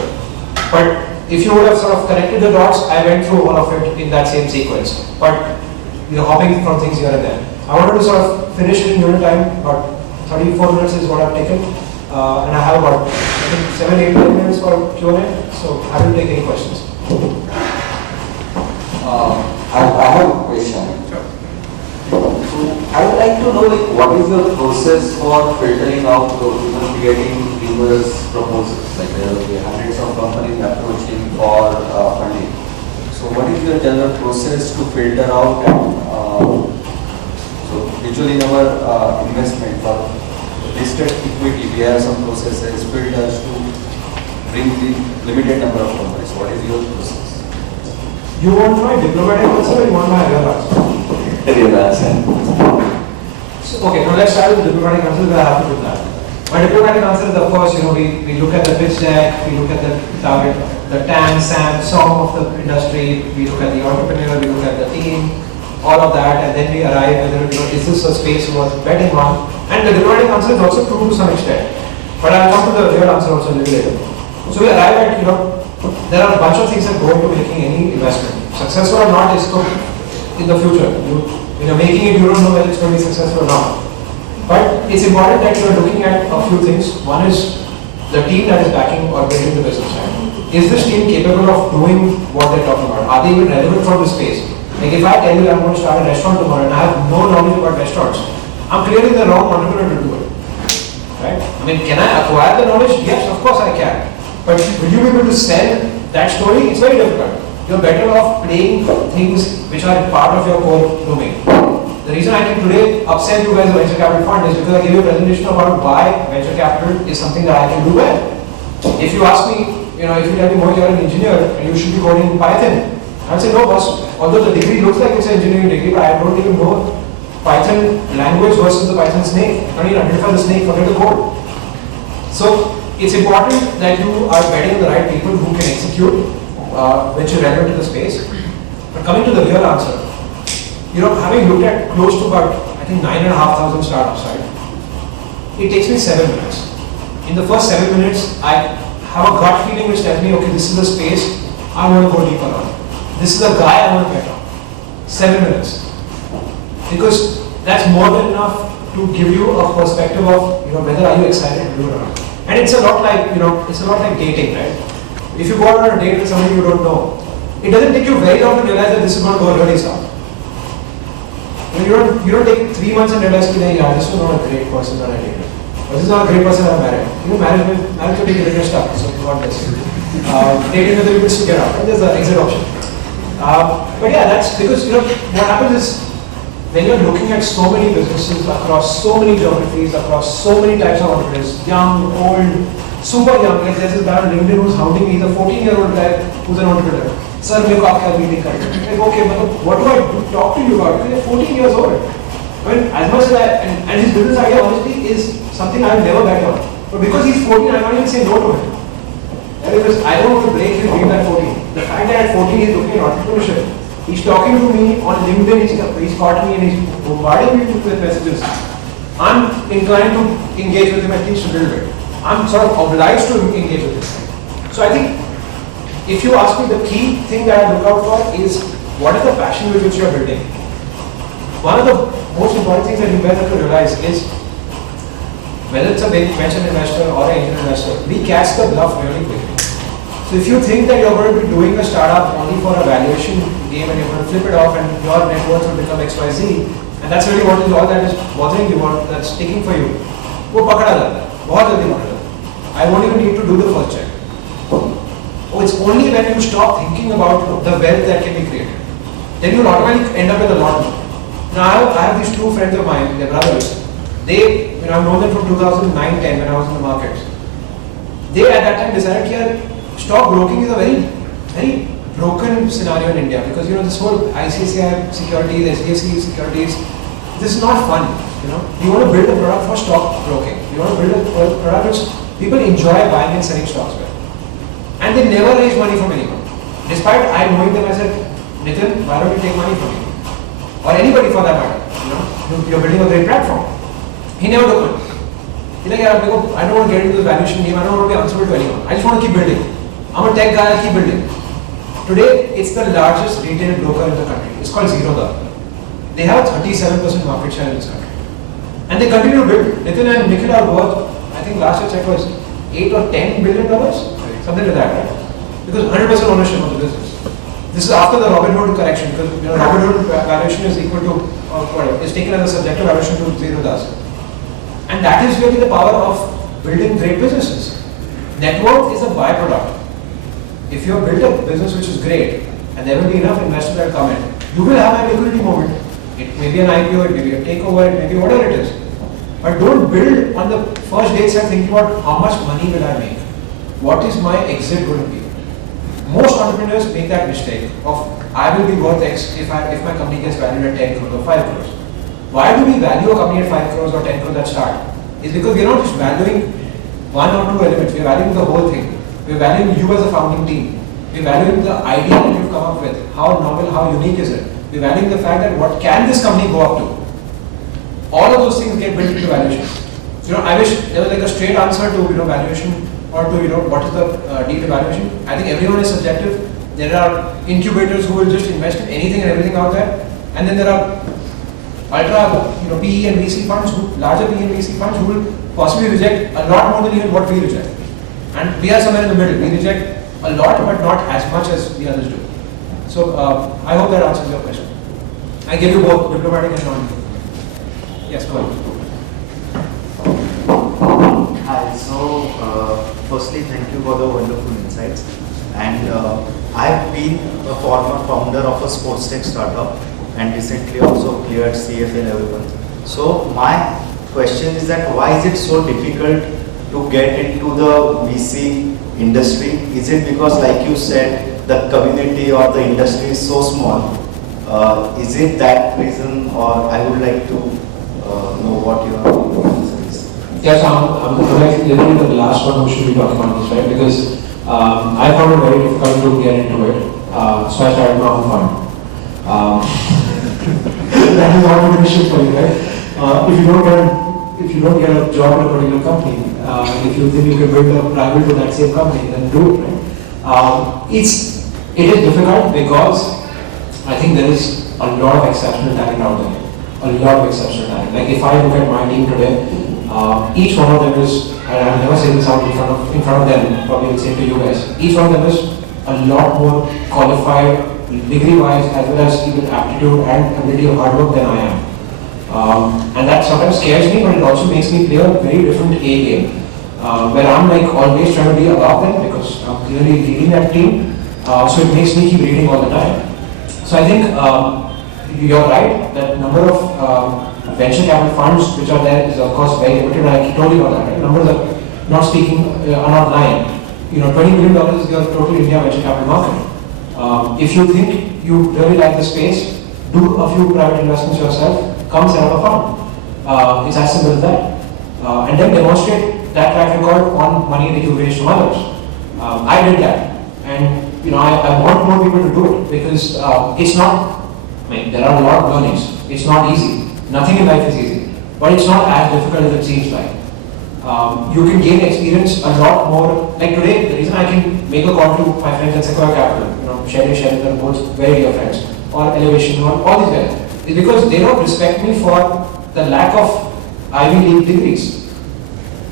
But if you would have sort of connected the dots, I went through all of it in that same sequence. But hopping from things here and there. I wanted to sort of finish it in unit time, about 34 minutes is what I've taken. and I have about, I think, 7-8 minutes for Q&A. So I will take any questions. I have a question. Sure. So I would like to know, like, what is your process for filtering out getting numerous proposals? Like there will be hundreds of companies approaching for funding. So what is your general process to filter out and so usually in our investment for listed equity, we have some processes, filters to bring the limited number of companies. What is your process? You want my diplomatic answer or you want my real answer? Real answer. So, okay, now let's start with the diplomatic answer because I have to do that. My diplomatic answer is, of course, we look at the pitch deck, we look at the target, the TAM, SAM, SOM of the industry, we look at the entrepreneur, we look at the team, all of that, and then we arrive whether, is this a space worth betting on? And the diplomatic answer is also true to some extent. But I'll come to the real answer also a little later. So we arrive at, there are a bunch of things that go into making any investment. Successful or not is in the future. Making it, you don't know whether it's going to be successful or not. But it's important that you are looking at a few things. One is the team that is backing or building the business. Right? Is this team capable of doing what they're talking about? Are they even relevant for the space? Like if I tell you I'm going to start a restaurant tomorrow and I have no knowledge about restaurants, I'm clearly the wrong entrepreneur to do it. Right? I mean, can I acquire the knowledge? Yes, of course I can. But will you be able to sell that story? It's very difficult. You're better off playing things which are part of your core domain. The reason I can today upsell you guys a venture capital fund is because I gave you a presentation about why venture capital is something that I can do well. If you ask me, if you tell me, Mohit, you're an engineer and you should be coding in Python, I'll say, no boss, although the degree looks like it's an engineering degree, but I don't even know Python language versus the Python snake. I don't even identify the snake, forget the code. So it's important that you are betting on the right people who can execute, which is relevant to the space. But coming to the real answer, having looked at close to about, I think, 9,500 startups, right? It takes me 7 minutes. In the first 7 minutes, I have a gut feeling which tells me, okay, this is the space I want to go deeper on. This is the guy I want to bet on. 7 minutes. Because that's more than enough to give you a perspective of, whether are you excited to do it or not. And it's a lot like, it's a lot like dating, right? If you go out on a date with somebody you don't know, it doesn't take you very long to realize that this is going to go really south. You don't take 3 months and realize that yeah, this was not a great person that I dated. Or this is not a great person I married. Marriage will take a little stuff, so God bless you. Dating with a little bit to get out, and there's an exit option. But yeah, that's because what happens is when you're looking at so many businesses across so many geographies, across so many types of entrepreneurs, young, old, super young, like there's this guy on LinkedIn who's hounding me, he's a 14-year-old guy who's an entrepreneur. Sir, मेरे को आपका meeting करना है. Like, okay, but what do I talk to you about? You're 14 years old. I mean, as much as and his business idea honestly is something I will never bet on. But because he's 14, I can't even say no to him. Because I don't want to break his dream at 14. The fact that at 14 he's looking at entrepreneurship, he's talking to me on LinkedIn, he's caught me and he's bombarding me with messages. I'm inclined to engage with him at least a little bit. I'm sort of obliged to engage with him. So I think if you ask me, the key thing that I look out for is what is the passion with which you are building. One of the most important things that you guys have to realize is whether it's a big venture investor or an angel investor, we catch the bluff really quickly. So if you think that you're going to be doing a startup only for a valuation game and you're going to flip it off and your net worth will become XYZ, and that's really what is all that is bothering you, what that's sticking for you, वो पकड़ा जाता है, बहुत जल्दी पकड़ा जाता है. I won't even need to do the first check. Oh, it's only when you stop thinking about the wealth that can be created, then you'll automatically end up with a lot more. Now I have these two friends of mine, they're brothers. They, I've known them from 2009-10 when I was in the markets. They at that time decided that stock broking is a very, very broken scenario in India because this whole ICICI securities, SDFC securities, this is not fun. You want to build a product for stock broking. You want to build a product which people enjoy buying and selling stocks with. And they never raise money from anyone. Despite I knowing them, I said, Nitin, why don't you take money from me? Or anybody for that matter. You're building a great platform. He never took money. He's like, I don't want to get into the valuation game. I don't want to be answerable to anyone. I just want to keep building. I'm a tech guy, I'll keep building. Today, it's the largest retail broker in the country. It's called Zerodha. They have 37% market share in this country. And they continue to build. Nitin and Nikhil are worth, I I think last year check was $8 or $10 billion, something like that, right? Because 100% ownership of the business. This is after the Robinhood correction, because Robinhood valuation is equal to, is taken as a subjective valuation to zero does. And that is really the power of building great businesses. Net worth is a byproduct. If you have built a business which is great, and there will be enough investors that come in, you will have a liquidity moment. It may be an IPO, it may be a takeover, it may be whatever it is. But don't build on the first day itself thinking about how much money will I make? What is my exit going to be? Most entrepreneurs make that mistake of I will be worth X if my company gets valued at 10 crores or 5 crores. Why do we value a company at 5 crores or 10 crores at start? It's because we're not just valuing one or two elements, we're valuing the whole thing. We're valuing you as a founding team. We're valuing the idea that you've come up with. How novel, how unique is it? We're valuing the fact that what can this company go up to? All of those things get built into valuation. I wish there was like a straight answer to valuation or to what is the deal valuation. I think everyone is subjective. There are incubators who will just invest in anything and everything out there, and then there are ultra PE and VC funds, larger PE and VC funds who will possibly reject a lot more than even what we reject. And we are somewhere in the middle. We reject a lot, but not as much as the others do. So I hope that answers your question. I give you both diplomatic and non. Yes, go ahead. Hi, so firstly, thank you for the wonderful insights. And I've been a former founder of a sports tech startup and recently also cleared CFA level 1. So my question is that why is it so difficult to get into the VC industry? Is it because, like you said, the community or the industry is so small? Is it that reason, or I would like to know what your answer is? Yes, I'm like literally the last one who should be talking about this, right? Because I found it very difficult to get into it, so I started my own fund. That is not a mission for you, right? If you don't get a job in a particular company, if you think you can build a rival to that same company, then do it, right? It is difficult because I think there is a lot of exceptional talent out there. A lot of exceptional talent. Like if I look at my team today, each one of them is, and I've never said this out in front of them, probably will say to you guys, each one of them is a lot more qualified, degree-wise, as well as even aptitude and ability of hard work than I am. And that sometimes scares me, but it also makes me play a very different A game, where I'm like always trying to be above them because I'm clearly leading that team. So it makes me keep reading all the time. So I think you're right that number of venture capital funds which are there is of course very limited. I told you about that, right? Numbers are not speaking, are not lying. $20 million is your total India venture capital market. If you think you really like the space, do a few private investments yourself, come set up a fund. It's as simple as that. And then demonstrate that track record on money that you raised from others. I did that. And I want more people to do it because it's not, there are a lot of learnings. It's not easy. Nothing in life is easy. But it's not as difficult as it seems like. You can gain experience a lot more. Like today, the reason I can make a call to my friends at Sequoia Capital, Sherry, they're both very dear friends, or Elevation, or all these guys, is because they don't respect me for the lack of Ivy League degrees.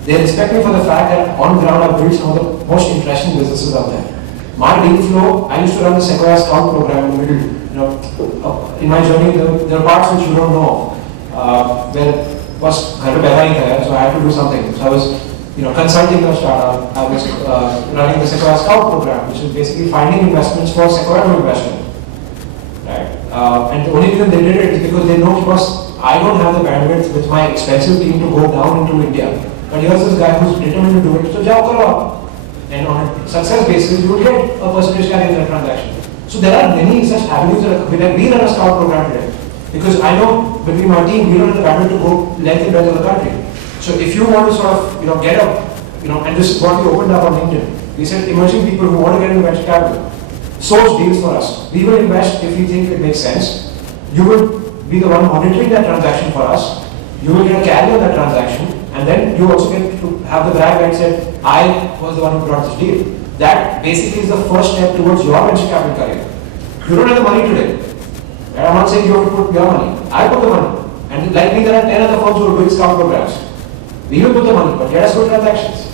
They respect me for the fact that on ground I've built some of the most interesting businesses out there. My deal flow, I used to run the Sequoia Scout program in the middle. In my journey, there are parts which you don't know where was घर पे बैठा ही था, so I had to do something. So I was, consulting a startup. I was running the Sequoia Scout program, which is basically finding investments for Sequoia to invest in. Right? And the only reason they did it is because they know because I don't have the bandwidth with my expensive team to go down into India. But here's this guy who's determined to do it. So jao karo aap. And on a success basis, you will get a percentage carry in that transaction. So there are many such avenues that we run a scout program today. Because I know between my team, we don't have the bandwidth to go length and breadth of the country. So if you want to sort of, get up, and this is what we opened up on LinkedIn. We said emerging people who want to get into venture capital, source deals for us. We will invest if we think it makes sense. You will be the one monitoring that transaction for us. You will get a carry on that transaction. And then you also get to have the brag right said, I was the one who brought this deal. That basically is the first step towards your venture capital career. You don't have the money today. And I'm not saying you have to put your money. I put the money. And like me, there are 10 other firms who are doing scout programs. We will put the money, but let us do transactions.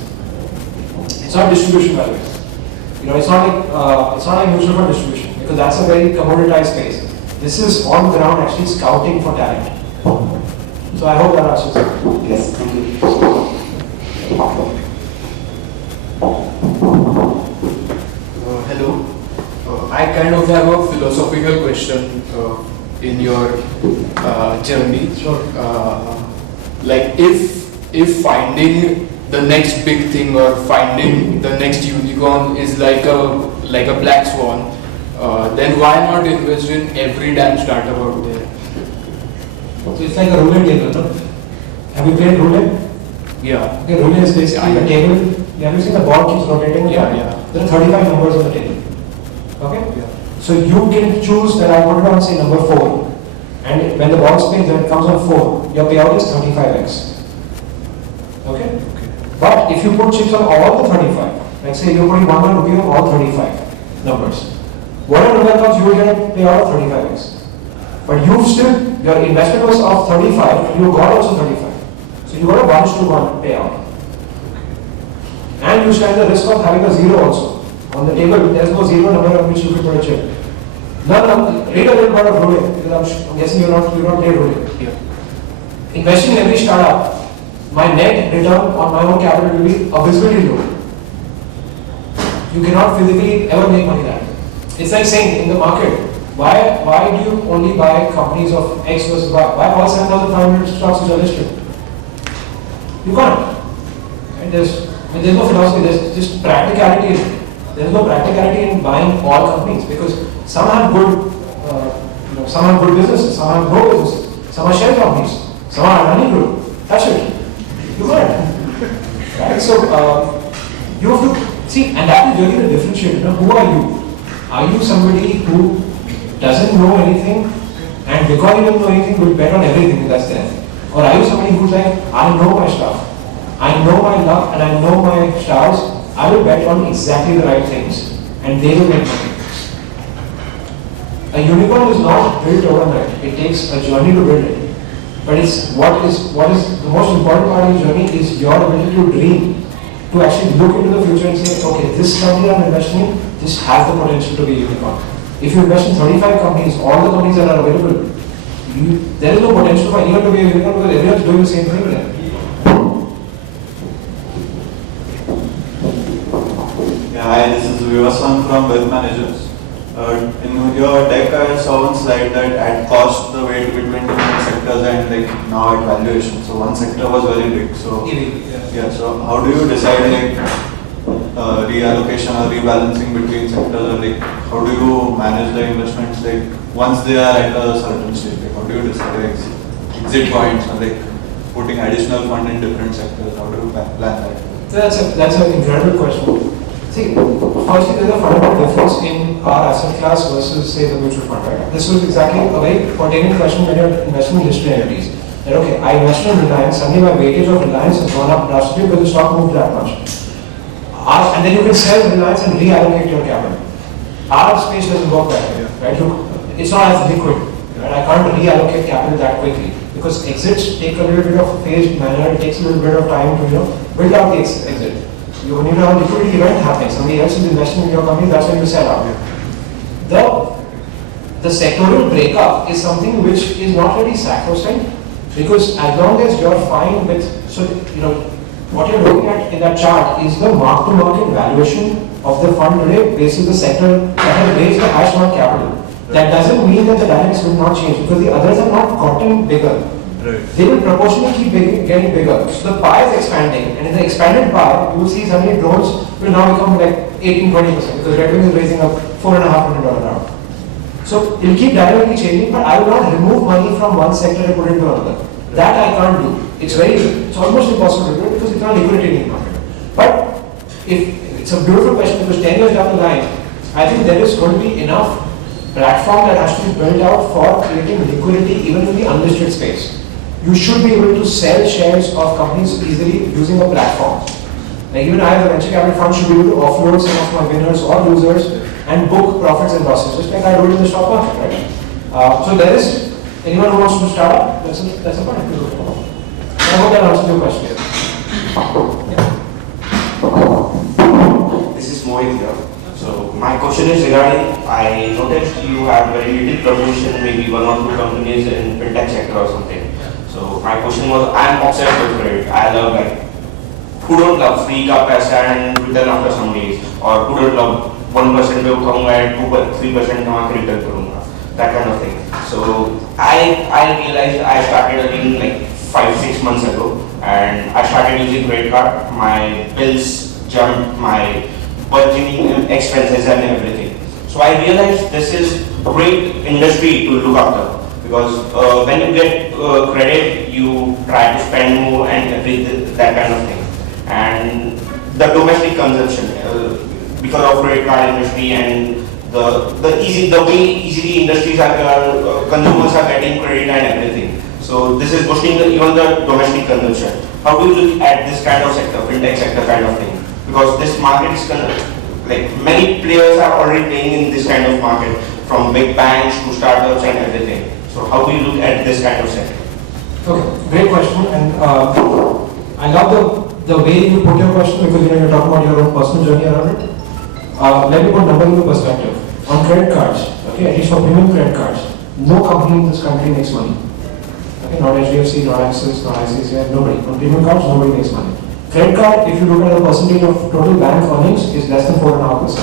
It's not distribution value. It's not like mutual fund distribution, because that's a very commoditized space. This is on the ground actually scouting for talent. So I hope that answers it. Yes, thank you. Hello. I kind of have a philosophical question in your journey. Sure. Like if finding the next big thing or finding the next unicorn is like a black swan, then why not invest in every damn startup out there? So it's like a roulette table, no? Have you played roulette? Yeah. Okay, roulette is basically a table. Have you seen the board keeps rotating? Yeah. There are 35 numbers on the table. Okay? Yeah. So you can choose that I put it on say number 4. And when the ball spins and it comes on 4, your payout is 35x. Okay? But if you put chips on all the 35, like say you're putting 1 rupee on all 35 numbers, whatever number comes, you will get a payout of 35x. But your investment was of 35, you got also 35. So you got a 1:1 payout. And you stand the risk of having a 0 also. On the table, there is no 0 number on which you can put a chip. No, read a little bit of roulette, because I'm guessing you don't play roulette. Yeah. Investing in every startup, my net return on my own capital will be abysmally low. You cannot physically ever make money that. It's like saying in the market, why do you only buy companies of X versus Y? Why all 7,500 stocks which are listed? You can't. And there's no philosophy, there's just practicality. There's no practicality in buying all companies because some have good, some have good businesses, some have no businesses, some are share companies, some are running good. That's it. You can't. Right? So you have to see, and that is really the differentiator. Who are you? Are you somebody who doesn't know anything, and because you don't know anything, will bet on everything that's there? Or are you somebody who's like, I know my stuff, I know my luck, and I know my stars, I will bet on exactly the right things, and they will make money. A unicorn is not built overnight. It takes a journey to build it. But it's what is the most important part of the journey is your ability to dream, to actually look into the future and say, okay, this company I'm investing in, this has the potential to be a unicorn. If you invest in 35 companies, all the companies that are available, there is no potential for anyone to be a unicorn because everyone's doing the same thing there. Yeah, hi, this is Vivasan from Wealth Managers. In your deck, I saw one slide that at cost the weight between different sectors and like now at valuation. So one sector was very big. So yeah. So how do you decide reallocation or rebalancing between sectors, or like how do you manage the investments like once they are at a certain stage? Like how do you decide exit points or like putting additional fund in different sectors? How do you plan that? That's an incredible question. See, firstly, there's a fundamental difference in our asset class versus, say, the mutual fund, right? This was exactly a very pertinent question when you're investing in listed entities. That, okay, I invested in Reliance, suddenly my weightage of Reliance has gone up drastically because the stock moved that much. And then you can sell Reliance and reallocate your capital. Our space doesn't work that way, right? Look, it's not as liquid, right? I can't reallocate capital that quickly because exits take a little bit of a phased manner. It takes a little bit of time to, build out the exit. You need to have a liquidity event happening. Somebody else is investing in your company, that's when you sell out. The sectoral breakup is something which is not really sacrosanct because as long as you're fine with, what you're looking at in that chart is the mark-to-market valuation of the fund today based on the sector that has raised the highest amount of capital. That doesn't mean that the dynamics will not change because the others have not gotten bigger. Right. They will proportionally keep getting bigger. So the pie is expanding, and in the expanded pie, you will see suddenly drones will now become like 18-20% because Red Wing is raising up $4.5 million round. So it will keep dynamically changing, but I will not remove money from one sector and put it into another. That I can't do. It's almost impossible to do it because it's not liquidity in the market. But if it's a beautiful question because 10 years down the line, I think there is going to be enough platform that has to be built out for creating liquidity even in the unlisted space. You should be able to sell shares of companies easily using a platform. Like even I as a venture capital fund should be able to offload some of my winners or losers and book profits and losses, just like I do it in the stock market, right? So there is anyone who wants to start up, that's a point. I hope that answers your question. This is Mohit here. So my question is regarding, I noticed you have very little promotion, maybe one or two companies in fintech sector or something. So my question was, I am obsessed with credit. I love, like, who don't love free का पैसा and return after some days, or who don't love 1% पे उठाऊंगा and 3% कमा के return करूंगा, that kind of thing. So I realized I started earning like 5-6 months ago, and I started using credit card. My bills jumped, my budgeting expenses and everything. So I realized this is great industry to look after, because when you get credit, you try to spend more and that kind of thing. And the domestic consumption, because of credit card industry and the way easily industries are consumers are getting credit and everything. So this is boosting even the domestic consumption. How do you look at this kind of sector, fintech sector kind of thing? Because this market is like many players are already playing in this kind of market, from big banks to startups and everything. So how do you look at this kind of sector? Okay, great question, and I love the way you put your question, because you're talking about your own personal journey around it. Let me put numbers into perspective. On credit cards, okay, at least for premium credit cards, no company in this country makes money. Okay, not HDFC, not Axis, not ICICI, nobody. On premium cards, nobody makes money. Credit card, if you look at the percentage of total bank earnings, is less than 4.5%.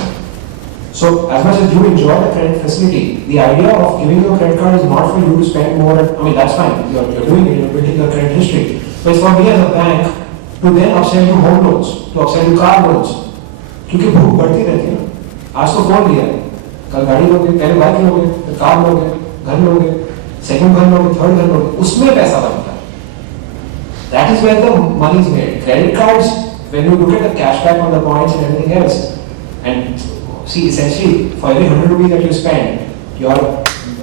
So, as much as you enjoy the credit facility, the idea of giving you a credit card is not for you to spend more. I mean, that's fine. You're doing it. You're building your credit history. But it's for me as a bank to then upsell you home loans, to upsell you car loans. क्योंकि भूख बढ़ती रहती है ना. आज तो phone लिया है, कल गाड़ी लोगे, पहले बाइक लोगे, फिर कार लोगे, घर लोगे, सेकंड घर लोगे, थर्ड घर लोगे, उसमें पैसा बनता है. That is where the money is made. Credit cards, when you look at the cashback on the points and everything else, and see, essentially, for every 100 rupees that you spend, your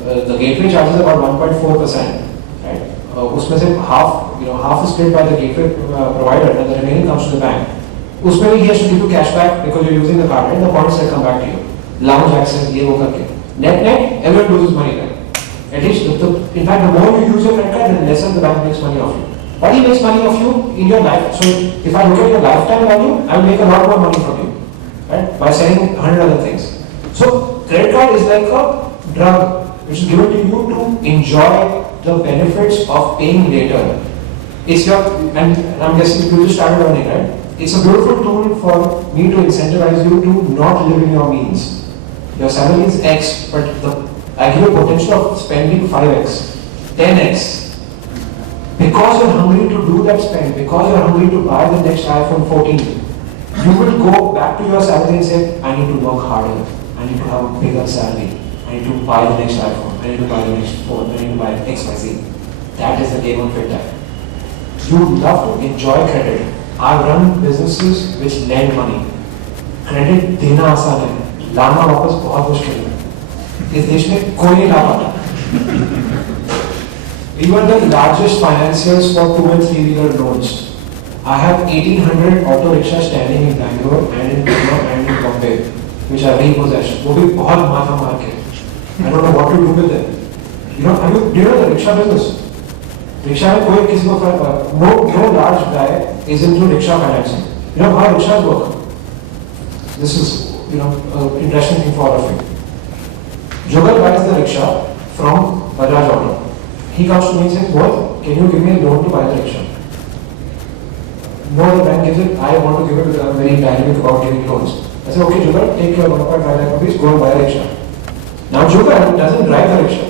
the gateway charges about 1.4%, right? उसमें से half is paid by the gateway provider, and the remaining comes to the bank. उसमें he has to give you cashback because you're using the card, and the points that come back to you. Lounge access, ये वो करके. Net, everyone loses money there. At least, in fact, the more you use your credit card, the lesser the bank makes money off you. But he makes money off you in your life. So if I look at your lifetime value, I will make a lot more money from you, right? By selling 100 other things. So credit card is like a drug which is given to you to enjoy the benefits of paying later. It's your, and I'm guessing you just started earning, right? It's a beautiful tool for me to incentivize you to not live in your means. Your salary is X, but I give you a potential of spending 5X, 10X. Because you're hungry to do that spend, because you're hungry to buy the next iPhone 14, you will go back to your salary and say, I need to work harder, I need to have a bigger salary, I need to buy the next iPhone, I need to buy the next phone, I need to buy XYZ. That is the game of fintech. You love to enjoy credit. I run businesses which lend money. Credit देना आसान है, लाना वापस बहुत मुश्किल है. इस देश में कोई नहीं ला पाता. We were the largest financiers for 2 and 3 wheeler loans. I have 1,800 auto rickshaws standing in Bangalore and in Pune and in Bombay, which are repossessed. वो भी बहुत माथा मार के. I don't know what to do with them. Do you know the rickshaw business? Rickshaw में कोई किसी को no large guy is into rickshaw financing. You know how rickshaws work? This is interesting thing for all of you. Jugal buys the rickshaw from Bajaj Auto. He comes to me and says, "What? Can you give me a loan to buy the rickshaw?" No, the bank gives it. I want to give it because I'm very dynamic about giving loans. I say, "Okay, Jugal, take your 1.5 lakh rupees, go and buy a rickshaw." Now Jugal doesn't drive the rickshaw.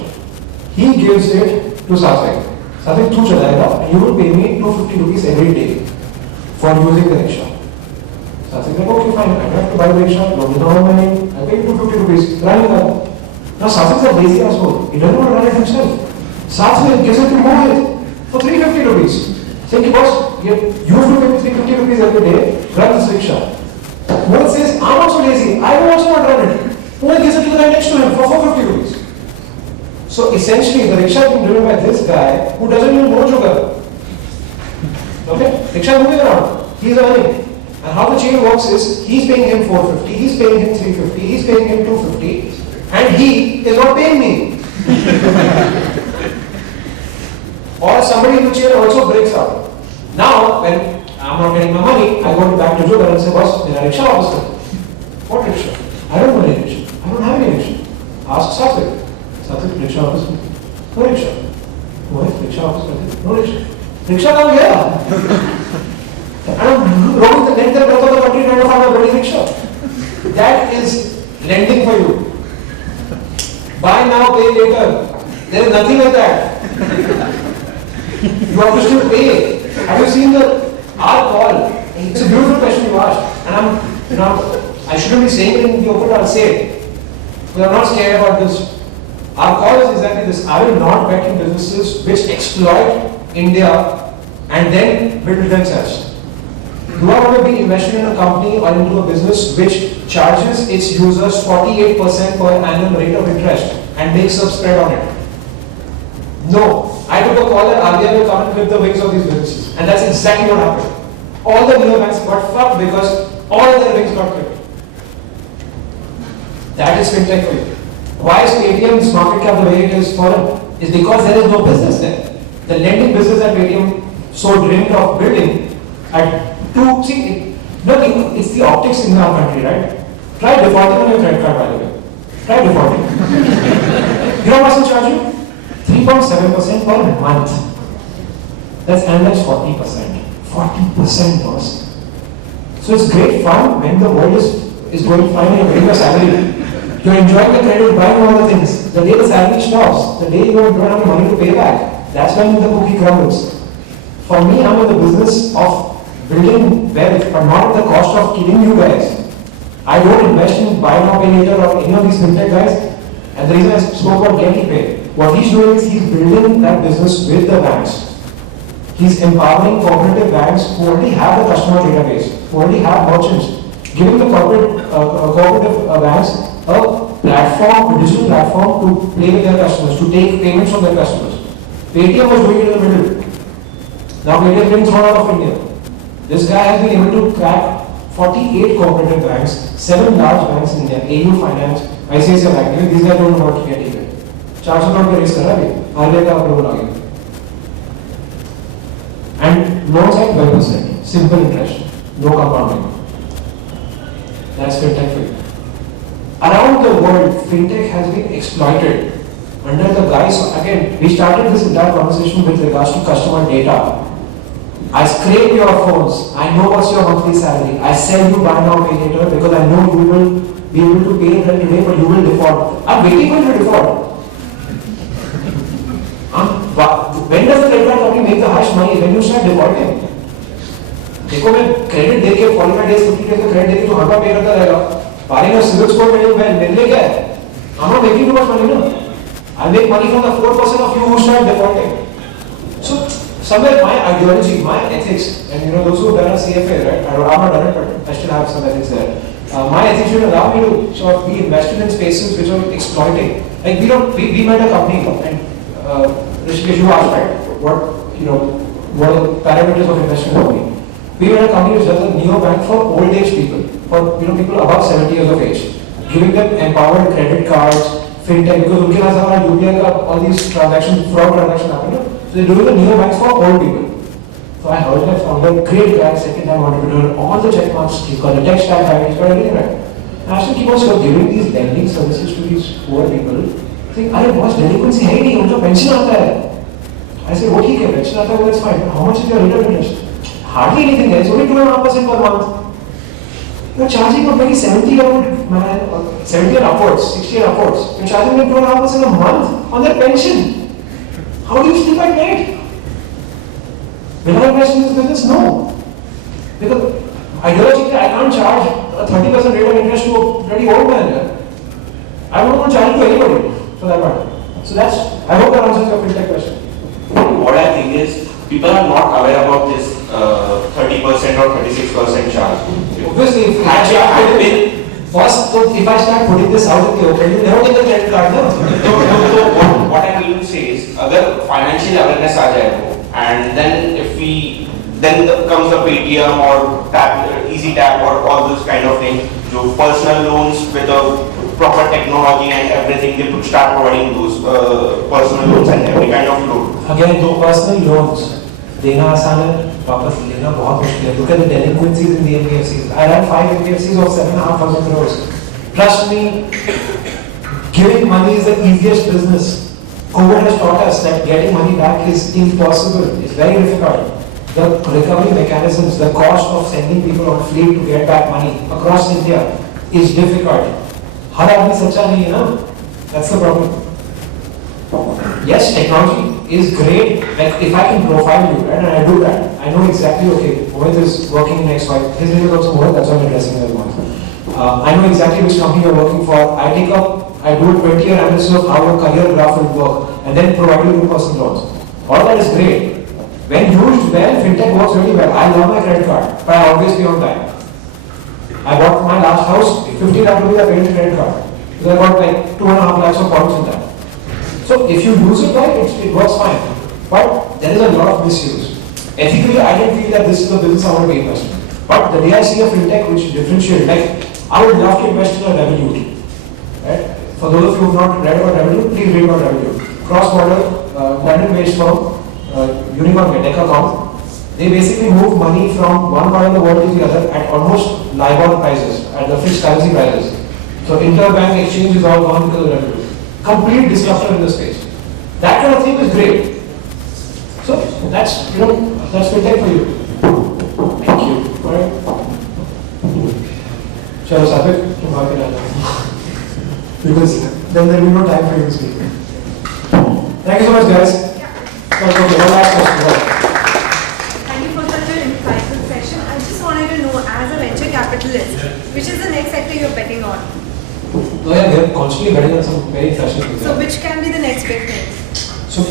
He gives it to Satvik. Satvik, tu chalayega, and you will pay me 250 rupees every day for using the rickshaw. Satvik is like, "Okay, fine. I have to buy the rickshaw. Loan is not money. I pay you 250 rupees. Run it up." Now Satvik is a lazy asshole. He doesn't want to run it himself. Satvik gives it to Mohit for 350 rupees. Saying, "Boss, you have to pay me 350 rupees every day. Run this rickshaw." Mohit says, "I'm also lazy. I will also not run it." Mohit gives it to the guy next to him for 450 rupees. So essentially, the rickshaw is being driven by this guy who doesn't even know Jugal. Okay? Rickshaw moving around. He's earning. And how the chain works is, he's paying him 450, he's paying him 350, he's paying him 250, and he is not paying me. Or somebody in the chain also breaks out. Now, when I'm I'm not getting my money, I go back to Jugal and say, boss, mera rickshaw वापस करो. What rickshaw? I don't know any rickshaw. I don't have any rickshaw. Ask Satvik. Satvik, rickshaw वापस करो. No rickshaw. Mohit, rickshaw वापस करो. No rickshaw. Rickshaw कहाँ गया? I'm roaming the length and breadth of the country trying to find a bloody rickshaw. That is lending for you. Buy now, pay later. There is nothing like that. You have to still pay. Have you seen our call? It's a beautiful question you asked, and I shouldn't be saying it in the open. I'll say it. We are not scared about this. Our call is exactly this. I will not bet in businesses which exploit India and then build themselves. Do I want to be invested in a company or into a business which charges its users 48% per annum rate of interest and makes a spread on it? No. I took a call that RBI will come and clip the wings of these businesses. And that's exactly what happened. All the neobanks got fucked because all their wings got clipped. That is fintech for you. Why is Paytm's market cap the way it is fallen? Is because there is no business there. The lending business that Paytm so dreamed of building at it's the optics in our country, right? Try defaulting on your credit card, by the way. Try defaulting. You know how much they charge you? 3.7% per month. That's annualized 40%. 40%, boss. So it's great fun when the world is going fine and you're getting your salary. You're enjoying the credit, buying all the things. The day the salary stops, the day you don't have money to pay back, that's when the cookie crumbles. For me, I'm in the business of building wealth, but not at the cost of killing you guys. I don't invest in buy now pay later or any of these fintech guys. And the reason I spoke about Getty Pay, what he's doing is he's building that business with the banks. He's empowering cooperative banks who already have the customer database, who already have merchants, giving the cooperative banks a platform, a digital platform to play with their customers, to take payments from their customers. Paytm was doing it in the middle. Now Paytm is being thrown out of India. This guy has been able to crack 48 cooperative banks, 7 large banks in India, AU Finance, ICICI Bank. These guys don't know what to get even. 400 crore raise kar raha hai, RBI ka approval aa gaya. And loans at 12%, simple interest, no compounding. That's fintech for you. Around the world, fintech has been exploited under the guise of, again, we started this entire conversation with regards to customer data. I scrape your phones, I know what's your monthly salary, I sell you buy now pay later because I know you will be able to pay them today but you will default. I'm waiting for you to default. When does the credit card company make the harsh money? When you start defaulting. देखो मैं credit देके 45 days 50 days का credit देके तो हर बार पे करता रहेगा. पारी में सिविल स्कोर मेरे लिए क्या है? I'm not making too much money no. I make money from the 4% of you who start defaulting. So somewhere my ideology, my ethics, and those who have done a CFA, right? I've not done it, but I still have some ethics there. My ethics should allow me to sort of be invested in spaces which are exploiting. Like we met a company, and Rishikesh, you asked, right? What are the parameters of investing in a company? We met a company which does a neo-bank for old age people, for people above 70 years of age, giving them empowered credit cards, fintech, because उनके पास हमारा UPI का all these transactions, fraud transactions happen. So they're doing the neo-banks for old people. So I heard that founder, great guy, second-time entrepreneur, all the check marks, he's got a tech stack, he's got everything right. And I keep on giving these lending services to these poor people. Think, अरे boss, delinquency है ही नहीं, उनका pension आता है. I say, वो ठीक है, pension आता है, that's fine. How much is your rate of interest? Hardly anything, it's only 2.5% per month. You're charging a very 70-year-old man, 70 and upwards, 60 and upwards. You're charging them 2.5% a month on their pension. How do you sleep at night? Will I invest in this business? No. Because ideologically, I can't charge a 30% rate of interest to a very old man. I don't want to charge it to anybody for that matter. So I hope that answers your fintech question. What I think is, people are not aware about this 30% or 36% charge. Obviously, if I start putting this out in the open, you never get the credit card, no? So what I mean to say is, अगर financial awareness आ जाए and then comes the Paytm or Easy Tap or all those kind of things, जो personal loans with a proper technology and everything, they start providing those personal loans and every kind of loan. Again, personal loans. देना आसान है, वापस लेना बहुत मुश्किल है. Look at the delinquencies in the NBFCs. I ran 5 NBFCs of 7,500 crores. Trust me, giving money is the easiest business. COVID has taught us that getting money back is impossible. It's very difficult. The recovery mechanisms, the cost of sending people on fleet to get back money across India is difficult. हर आदमी सच्चा नहीं है ना? That's the problem. Yes, technology is great. Like if I can profile you, right, and I do that, I know exactly, okay, Mohit is working in XY. His name is also Mohit, that's why I'm addressing him as Mohit. I know exactly which company you're working for. I do a 20-year analysis of how a career graph will work, and then provide you with personal loans. All that is great. When used well, fintech works really well. I love my credit card, but I always pay on time. I bought my last house, 50 lakh rupees I paid in credit card. Because I got like 2.5 lakhs of points in that. So if you use it right, it works fine. But there is a lot of misuse. Ethically, I didn't feel that this is the business I want to be invested in. But the day I see a fintech which differentiates, like I would love to invest in a Revolut. Right? For those of you who have not read about Revolut, please read about Revolut. Cross-border, London-based firm, unicorn deck account. They basically move money from one part of the world to the other at almost LIBOR prices, at the fixed currency prices. So interbank exchange is all gone because of Revolut. Complete disruption in the space. That kind of thing is great. So that's that's fintech for you. Thank you. All right. Chalo Sabir, तुम आगे आ जाओ. Because then there will be no time for you to speak. Thank you so much, guys. Okay, one last question. Thank you for such an insightful session. I just wanted to know, as a venture capitalist, which is the next sector you're betting on? Oh yeah, we are constantly betting on some very interesting things. So which can be the next big thing? So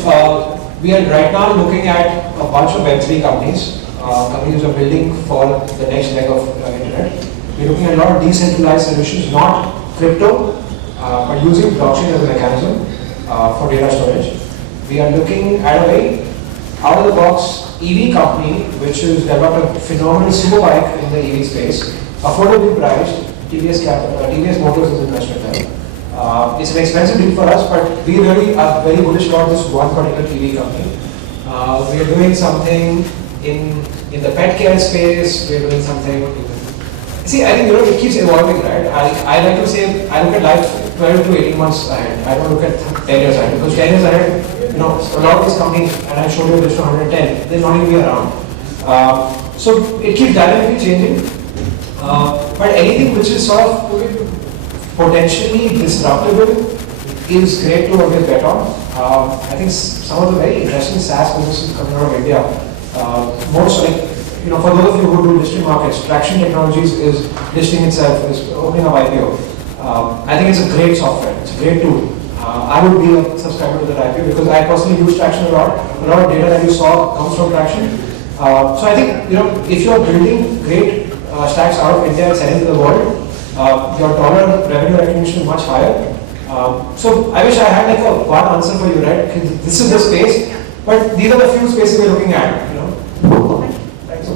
we are right now looking at a bunch of Web3 companies. Companies are building for the next leg of internet. We're looking at a lot of decentralized solutions, not crypto, but using blockchain as a mechanism for data storage. We are looking at a very out-of-the-box EV company which has developed a phenomenal super bike in the EV space, affordably priced. TVS Motors is investment there. It's an expensive deal for us, but we really are very bullish about this one particular EV company. We are doing something in the pet care space. We are doing something. See, I think it keeps evolving, right? I like to say I look at life 12 to 18 months ahead. I don't look at 10 years ahead, because 10 years ahead, a lot of these companies, and I showed you a list of 110, they're not even be around. So it keeps dynamically changing. But anything which is sort of potentially disruptable is great to always bet on. I think some of the very interesting SaaS businesses coming out of India, most like, for those of you who do listing markets, Traction Technologies is listing itself, is opening up IPO. I think it's a great software, it's a great tool. I would be a subscriber to that IPO because I personally use Traction a lot. A lot of data that you saw comes from Traction. So I think, if you are building great stacks out of India and selling to the world, your dollar revenue recognition is much higher. So I wish I had like one answer for you, right? This is the space, but these are the few spaces we're looking at, Thanks.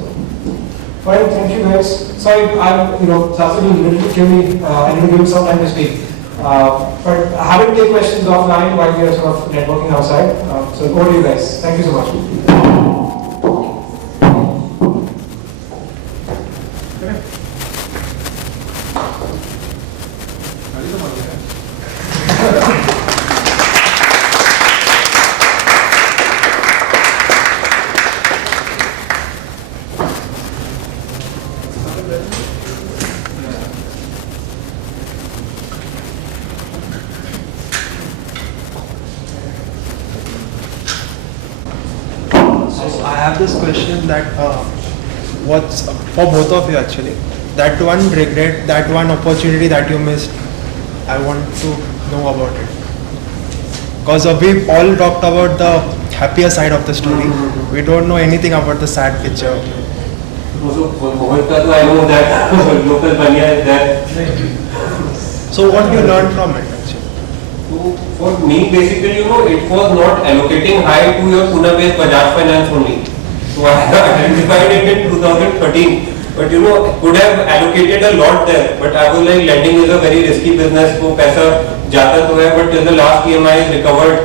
Alright, thank you guys. Sorry, Sasha will literally kill me. I need to give him some time to speak. But happy to take questions offline while we are sort of networking outside. So over to you guys. Thank you so much. I have this question that what's for both of you actually. That one regret, that one opportunity that you missed, I want to know about it. Because we've all talked about the happier side of the story. We don't know anything about the sad picture. Also, for Mohit, I know that local Banya is there. So what you learned from it actually? So for me, basically, it was not allocating high to your Pune-based Bajaj Finance only. So I identified it in 2013. But could have allocated a lot there. But I was like, lending is a very risky business. So paisa jata to hai, but till the last EMI is recovered,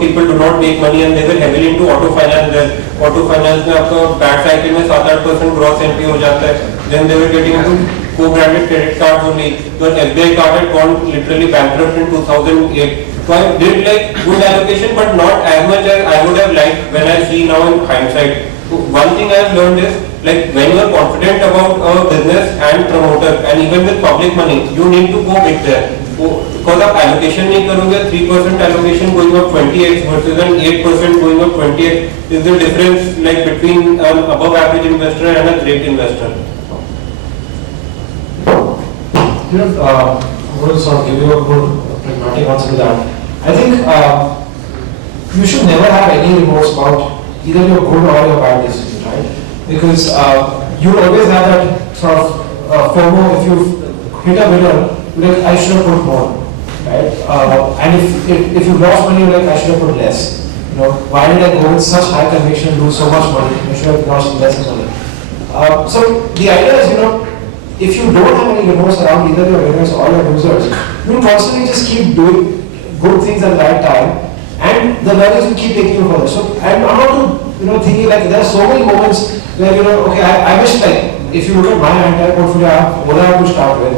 people do not make money and they were heavily into auto finance. Then auto finance में आपका bad cycle में 7-8% gross NPA हो जाता है. Then they were getting into co-branded credit cards only. Your SBI card had gone literally bankrupt in 2008. So I did like good allocation, but not as much as I would have liked when I see now in hindsight. So one thing I have learned is like when you are confident about a business and promoter and even with public money, you need to go big there. Because आप allocation नहीं करोगे, 3% allocation going up 20x versus an 8% going up 20x is the difference like between an above average investor and a great investor. I'm going to sort of give you a good pragmatic answer to that. I think you should never have any remorse about either your good or your bad decisions, right? Because you always have that sort of FOMO. If you hit a winner, you're like, I should have put more, right? And if you lost money, you're like, I should have put less. Why did I go with such high conviction and lose so much money? I should have lost less money. So the idea is, if you don't have any remorse around either your winners or your losers, you will constantly just keep doing good things at the right time, and the learners will keep taking you further. So I'm not thinking like there are so many moments where okay, I wish like if you look at my entire portfolio, I have what I have to start with,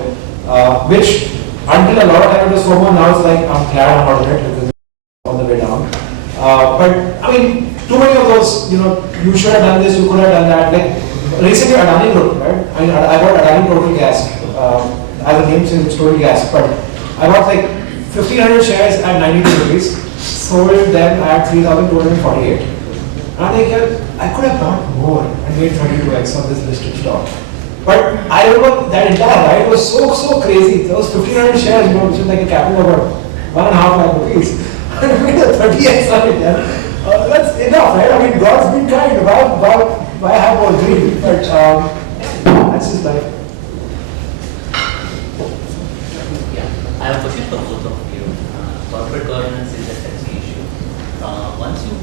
which until a lot of time it was FOMO, now it's like I'm glad I'm not in it because it's on the way down. But I mean, too many of those, you should have done this, you could have done that. Like recently, Adani Group, right? I mean, I bought Adani Total Gas, as a name says, it's Total Gas, but I bought like 1,500 shares at 92 rupees, sold them at 3,248. And I think I could have bought more and made 32x on this listed stock. But I remember that entire ride was so crazy. There was 1,500 shares, which is like a capital of about 1.5 lakh rupees. I made a 30x on it. That's enough, right? I mean, God's been kind. Why have more greed? But that's just life. I have a question for both of you. Corporate governance is a touchy issue. Once you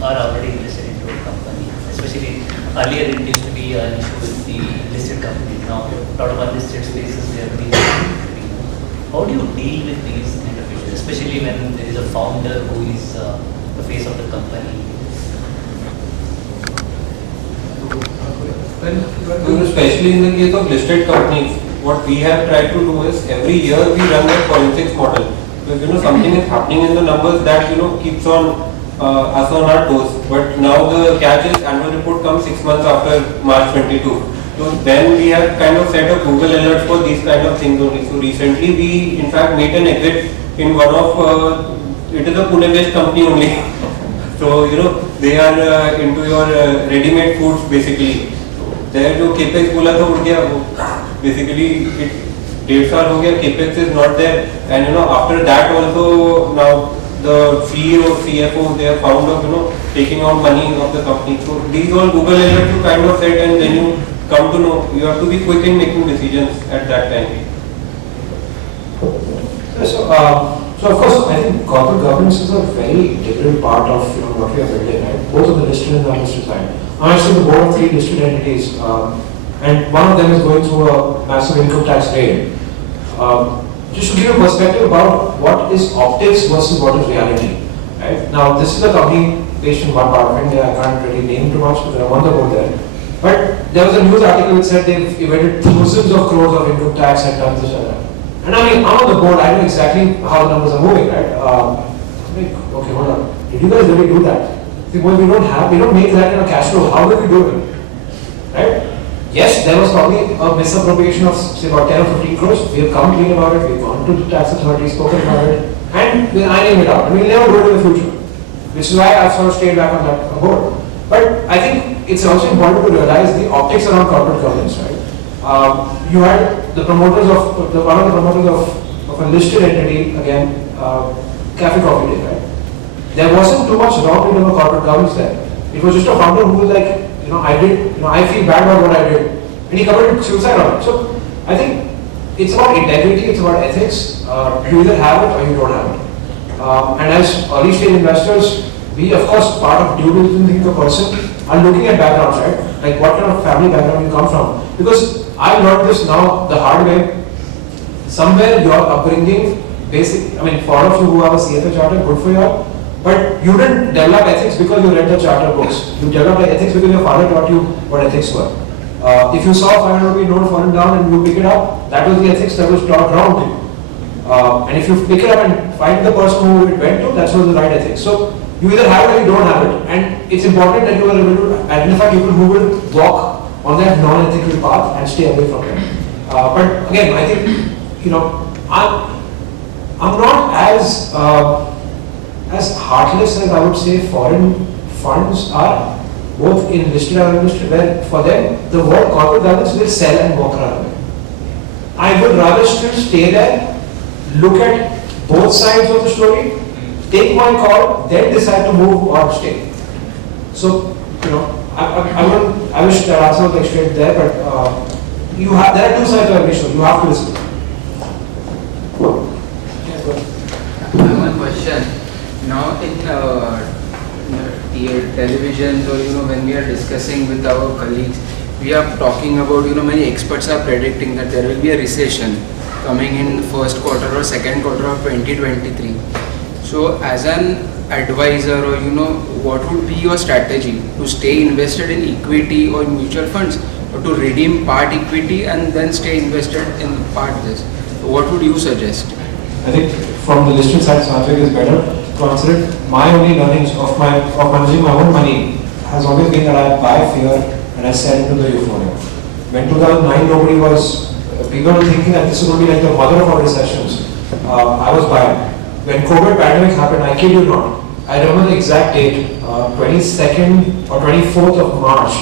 are already invested into a company, especially earlier it used to be an issue with the listed companies. Now, a lot of unlisted spaces they are being. How do you deal with these kind of issues, especially when there is a founder who is the face of the company? Well, especially in the case of listed companies, what we have tried to do is every year we run a forensics model. Because something is happening in the numbers that keeps on us on our toes. But now the catch is annual report comes 6 months after March 22. So then we have kind of set up Google alerts for these kind of things only. So recently we in fact made an exit in one of it is a Pune based company only. So they are into your ready-made foods basically. There जो capex बोला था उड़ गया वो basically it 1.5 साल हो गया capex is not there and after that also now the CEO CFO they have found of taking out money of the company. So these all Google alerts you kind of set and then you come to know you have to be quick in making decisions at that time. So of course I think corporate governance is a very integral part of what we are building, right? Both on the listed and the unlisted side. I'm actually on the board of 3 listed entities, and one of them is going through a massive income tax raid. Just to give you a perspective about what is optics versus what is reality. Right? Now, this is a company based in one part of India. I can't really name too much because I'm on the board there. But there was a news article which said they've evaded thousands of crores of income tax and done this and that. And I mean, I'm on the board. I know exactly how the numbers are moving, right? Okay, hold on. Did you guys really do that? Well, we don't make that in a cash flow. How did we do it? Right? Yes, there was probably a misappropriation of say about 10 or 15 crores. We have come clean about it. We've gone to the tax authorities, spoken about it, and we're ironing it out. And we'll never do it in the future. Which is why I've sort of stayed back on that board. But I think it's also important to realize the optics around corporate governance, right? You had the promoters of one of the promoters of a listed entity again, Cafe Coffee Day, right? There wasn't too much wrong in terms of corporate governance there. It was just a founder who was like, I feel bad about what I did, and he committed suicide on it. So I think it's about integrity, it's about ethics. You either have it or you don't have it. And as early stage investors, we of course part of due diligence of a person are looking at backgrounds, right? Like what kind of family background you come from. Because I learned this now the hard way. Somewhere your upbringing, for all of you who have a CFA charter, good for you all. But you didn't develop ethics because you read the charter books. You developed ethics because your father taught you what ethics were. If you saw 500 rupee note falling down and you pick it up, that was the ethics that was taught around to you. And if you pick it up and find the person who it went to, that's what the right ethics. So you either have it or you don't have it. And it's important that you are able to identify people who will walk on that non-ethical path and stay away from them. But again, I think, I'm not as heartless as I would say foreign funds are, both in listed and unlisted, where for them the word corporate governance will sell and walk around. I would rather still stay there, look at both sides of the story, take my call, then decide to move or stay. So, I wish that answer was straight there, but there are two sides of every show. You have to listen. I have one question. Now in televisions or when we are discussing with our colleagues, we are talking about many experts are predicting that there will be a recession coming in first quarter or second quarter of 2023. So as an advisor or what would be your strategy to stay invested in equity or mutual funds, or to redeem part equity and then stay invested in part this? What would you suggest? I think from the listed side, answer is better to answer it. My only learnings of managing my own money has always been that I buy fear and I sell into the euphoria. When 2009 nobody was, people were thinking that this is going to be like the mother of all recessions. I was buying. When COVID pandemic happened, I kid you not, I remember the exact date, 22nd or 24th of March,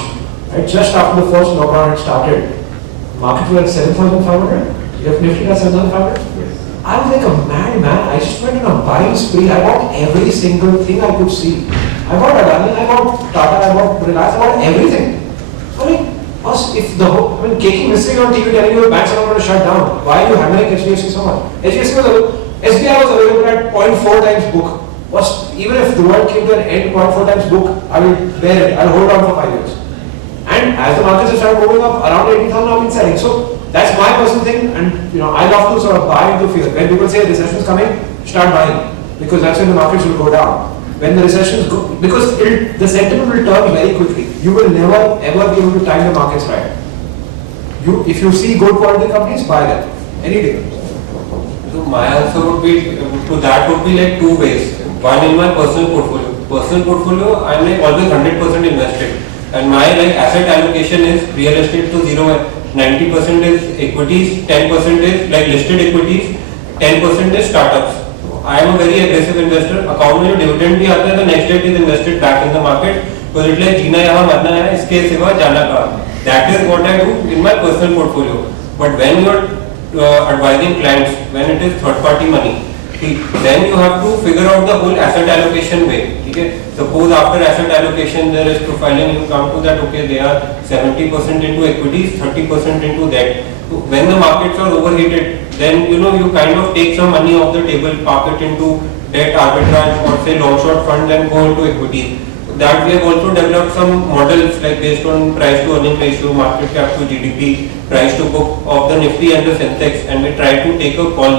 right? Just after the first lockdown had started, market was at 7,500. Nifty at 7,500. I was like a madman. I just went on a buying spree. I bought every single thing I could see. I bought Adani, I bought Tata, I bought Reliance, I bought everything. I mean, Keki missing on TV telling you the banks are not going to shut down. Why are you hammering HDFC so much? SBI was available at 0.4 times book. Even if the world came to an end, 0.4 times book, I will bear it. I will hold on for 5 years. And as the markets have started moving up, around 80,000 I've been selling. So that's my personal thing, and I love to sort of buy into fear. When people say recession is coming, start buying, because that's when the markets will go down. When the recessions go, because the sentiment will turn very quickly. You will never ever be able to time the markets right. If you see good quality companies, buy them any day. So my answer would be to that would be like two ways. One, in my personal portfolio. Personal portfolio, I'm like always 100% invested, and my asset allocation is real estate to 90% is equities, 10% is listed equities, 10% is startups. I am a very aggressive investor. Account में जो dividend भी आता है, the next day it is invested back in the market. So it's like जीना यहाँ मरना है, इसके सिवा जाना कहाँ. That is what I do in my personal portfolio. But when you are advising clients, when it is third party money, then you have to figure out the whole asset allocation way. Okay? Suppose after asset allocation there is profiling, you come to that, okay, they are 70% into equities, 30% into debt. So when the markets are overheated, then you kind of take some money off the table, park it into debt arbitrage or say long short fund and go into equities. That we have also developed some models based on price to earning ratio, market cap to GDP, price to book of the Nifty and the Sensex, and we try to take a call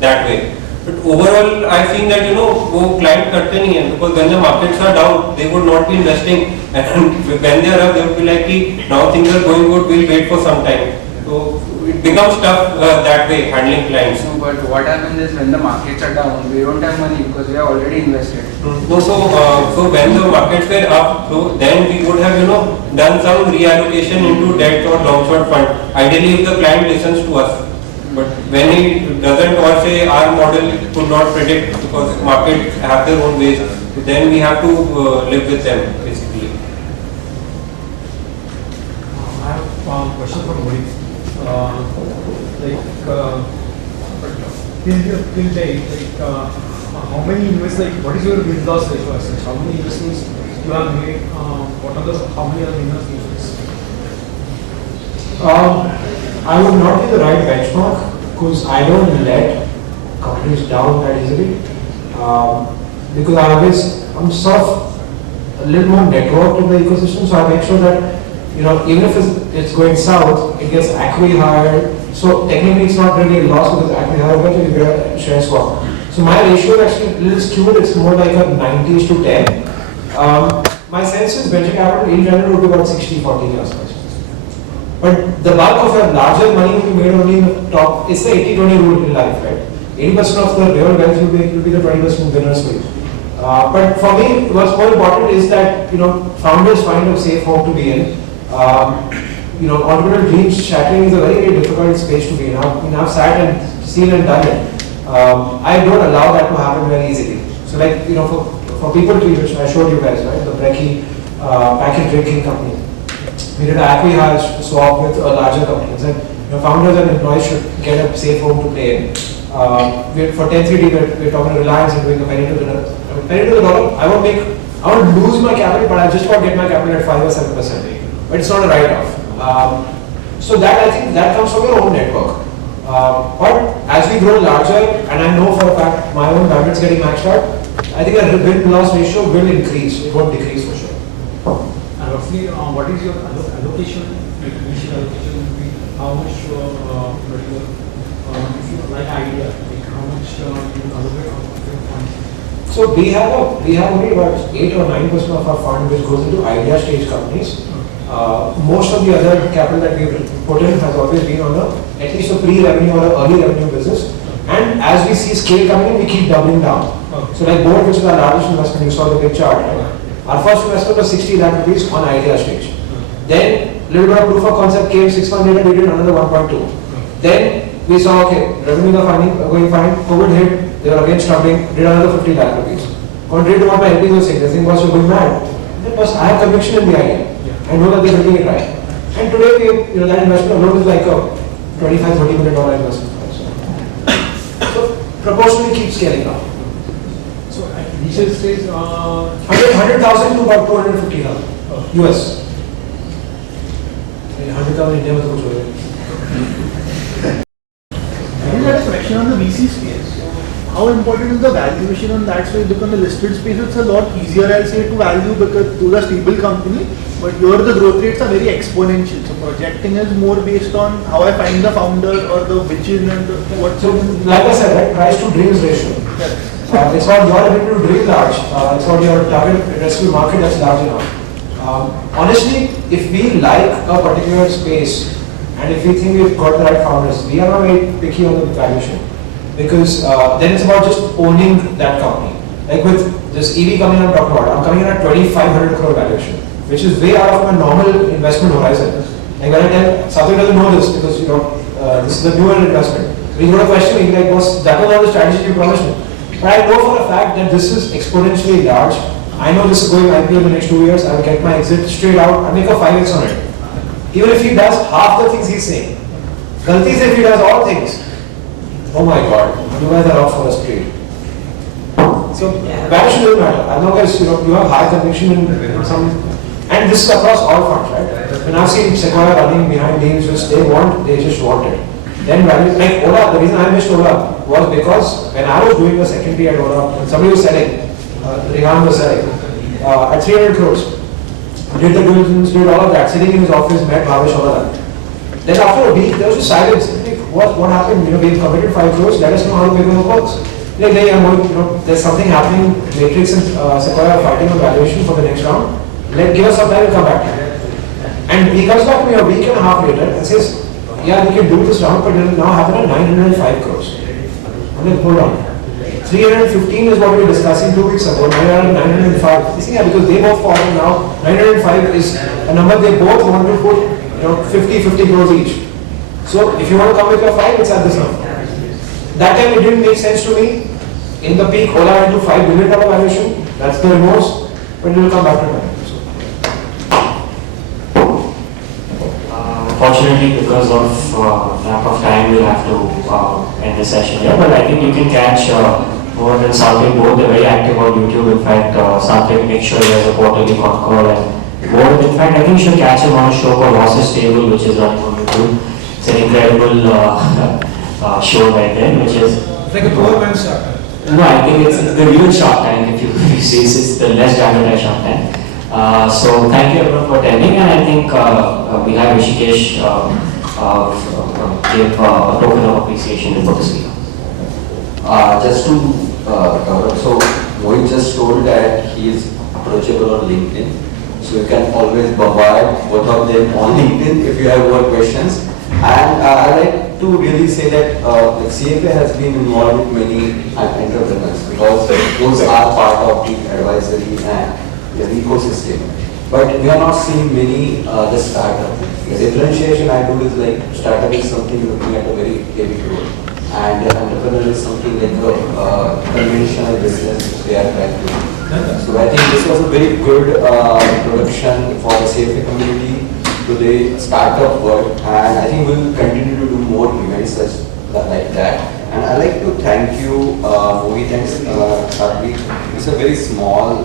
that way. But overall, I think that वो client करते नहीं हैं, because when the markets are down, they would not be investing, and when they are up, they would be like कि now things are going good, we'll wait for some time. So it becomes tough that way handling clients. No, but what happens is when the markets are down, we don't have money because we are already invested. No, so when the markets were up, so then we would have done some reallocation into debt or long short fund. Ideally, if the client listens to us. But when he doesn't, or say our model could not predict because markets have their own ways, then we have to live with them basically. I have a question for Mohit. Till date, how many investments? What is your win-loss ratio as such? How many investments you have made? How many are winners? I would not be the right benchmark because I don't let companies down that easily. Because I'm sort of a little more networked in the ecosystem, so I make sure that even if it's going south, it gets acquisition hired. So technically, it's not really a loss because acquisition hired, but you get a share swap. So my ratio is actually a little skewed, it's more like a 90s to 10. My sense is venture capital in general would be about 60-40 years. But the bulk of your larger money will be made only in the top, it's the 80-20 rule in life, right? 80% of the real wealth will be the 20% winners for you. But for me, what's more important is that, founders find a safe home to be in. Entrepreneurial dreams shattering is a very, very difficult space to be in. I've sat and seen and done it. I don't allow that to happen very easily. So for people to, which I showed you guys, right, the Brekkie packaged drinking company. We did an acqui-hire swap with a larger company and said, founders and employees should get a safe home to play in. For 10-3D, we're talking to Reliance and doing a penny to the dollar. I won't lose my capital, but I just want to get my capital at 5 or 7%. But it's not a write-off. So that, I think, that comes from your own network. But as we grow larger, and I know for a fact my own bandwidth is getting maxed out, I think the win-loss ratio will increase. It won't decrease for sure. Roughly, what is your allocation, initial allocation will be how much, if you like idea, how much you allocate of your funds? So we have only about 8 or 9% of our fund which goes into idea stage companies. Most of the other capital that we've put in has always been on at least a pre-revenue or an early revenue business. And as we see scale coming in, we keep doubling down. So like Board, which is our largest investment, you saw the big chart, right? Our first investment was 60 lakh rupees on idea stage. Then, a little bit of proof of concept came, 6 months later we did another 1.2. Then, we saw, okay, revenues are going fine, COVID hit, they were again struggling, did another 50 lakh rupees. Contrary to what my LPs were saying, the thing was you're going mad. Because I have conviction in the idea. I know that they're doing it right. And today, that investment alone is like a $25-30 million investment. So, proportionally keep scaling up. So at initial stage, 100,000 to about 250,000 US. 100,000 India was good. I had a question on the VC space. How important is the valuation on that space? Because on the listed space, it's a lot easier, I'll say, to value because those are stable company. But here the growth rates are very exponential. So projecting is more based on how I find the founder or the vision and what's. So, like I said, right, price to dreams ratio. It's not your ability to dream large. It's not your target addressable market that's large enough. Honestly, if we like a particular space and if we think we've got the right founders, we are not very picky on the valuation because then it's about just owning that company. Like with this EV company I'm talking about, I'm coming in at 2,500 crore valuation, which is way out of my normal investment horizon. Like when I tell, Satya doesn't know this because this is the newer investment. We got a question, he's like, boss, that was not the strategy you promised me. But I know for a fact that this is exponentially large. I know this is going IPO in the next 2 years. I will get my exit straight out. I'll make a 5x on it. Even if he does half the things he's saying. Gulati is if he does all things. Oh my God, you guys are out for a street. So valuation doesn't matter. As long as you have high conviction in some, and this is across all funds, right? When I've seen Sequoia running behind deals which they just want it. Then value, like Ola, the reason I missed Ola was because when I was doing a secondary at Ola, when somebody was selling, Rehan was selling, at 300 crores, did the diligence, did all of that, sitting in his office, met Bhavesh, all of that. Then after a week, there was just silence. Like, what happened? We've committed 5 crores, let us know how the paperwork works. Like, there's something happening, Matrix and Sequoia are fighting on valuation for the next round. Give us some time, we'll come back to you. And he comes back to me a week and a half later and says, yeah, we can do this round, but it will now happen at 905 crores. I'm like, hold on. 315 is what we were discussing 2 weeks ago, 905. You see, yeah, because they both fall now. 905 is a number they both want to put 50 crores each. So if you want to come with your 5, it's at this number. That time it didn't make sense to me. In the peak, Ola went to $5 billion valuation. That's the remorse, but it will come back to that. Fortunately, because of lack of time, we'll have to end the session here. But I think you can catch Mohit and Sathik both. They're very active on YouTube. In fact, Sathik makes sure he has a quarterly con call. And Mohit, in fact, I think you should catch him on a show called Ross's Table, which is running on YouTube. It's an incredible show right there, which is... It's like a poor man's Shark Tank. No, I think it's the real Shark Tank. If you see, it's the less dramatized Shark Tank. So thank you everyone for attending, and I think we have Rishikesh give a token of appreciation before the speaker. Just to Gaurav. So Mohit just told that he is approachable on LinkedIn. So you can always bombard both of them on LinkedIn if you have more questions. And I like to really say that the CFA has been involved with many entrepreneurs because those are part of the advisory and the ecosystem. But we are not seeing many the startup. The differentiation I do is like startup is something looking at a very heavy growth, and the entrepreneur is something like the conventional business which they are trying to do. So I think this was a very good introduction for the CFA community to the startup world, and I think we'll continue to do more events such like that. And I'd like to thank you, Mohit and Shakti. It's a very small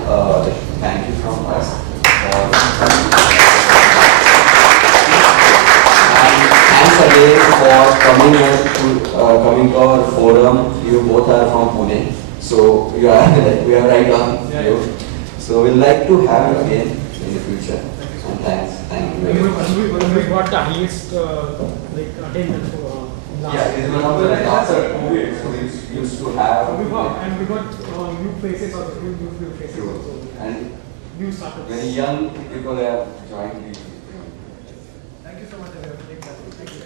thank you from us. And thanks again for coming to our forum. You both are from Pune, so we are right on you. So we'd like to have you again in the future. And thank you very much. We got the highest attendance for last. Yeah, it's one of the after COVID, so we used to have. We got new faces also, new faces also. And new startups. very young people have joined the. Thank you so much, everyone. Thank you.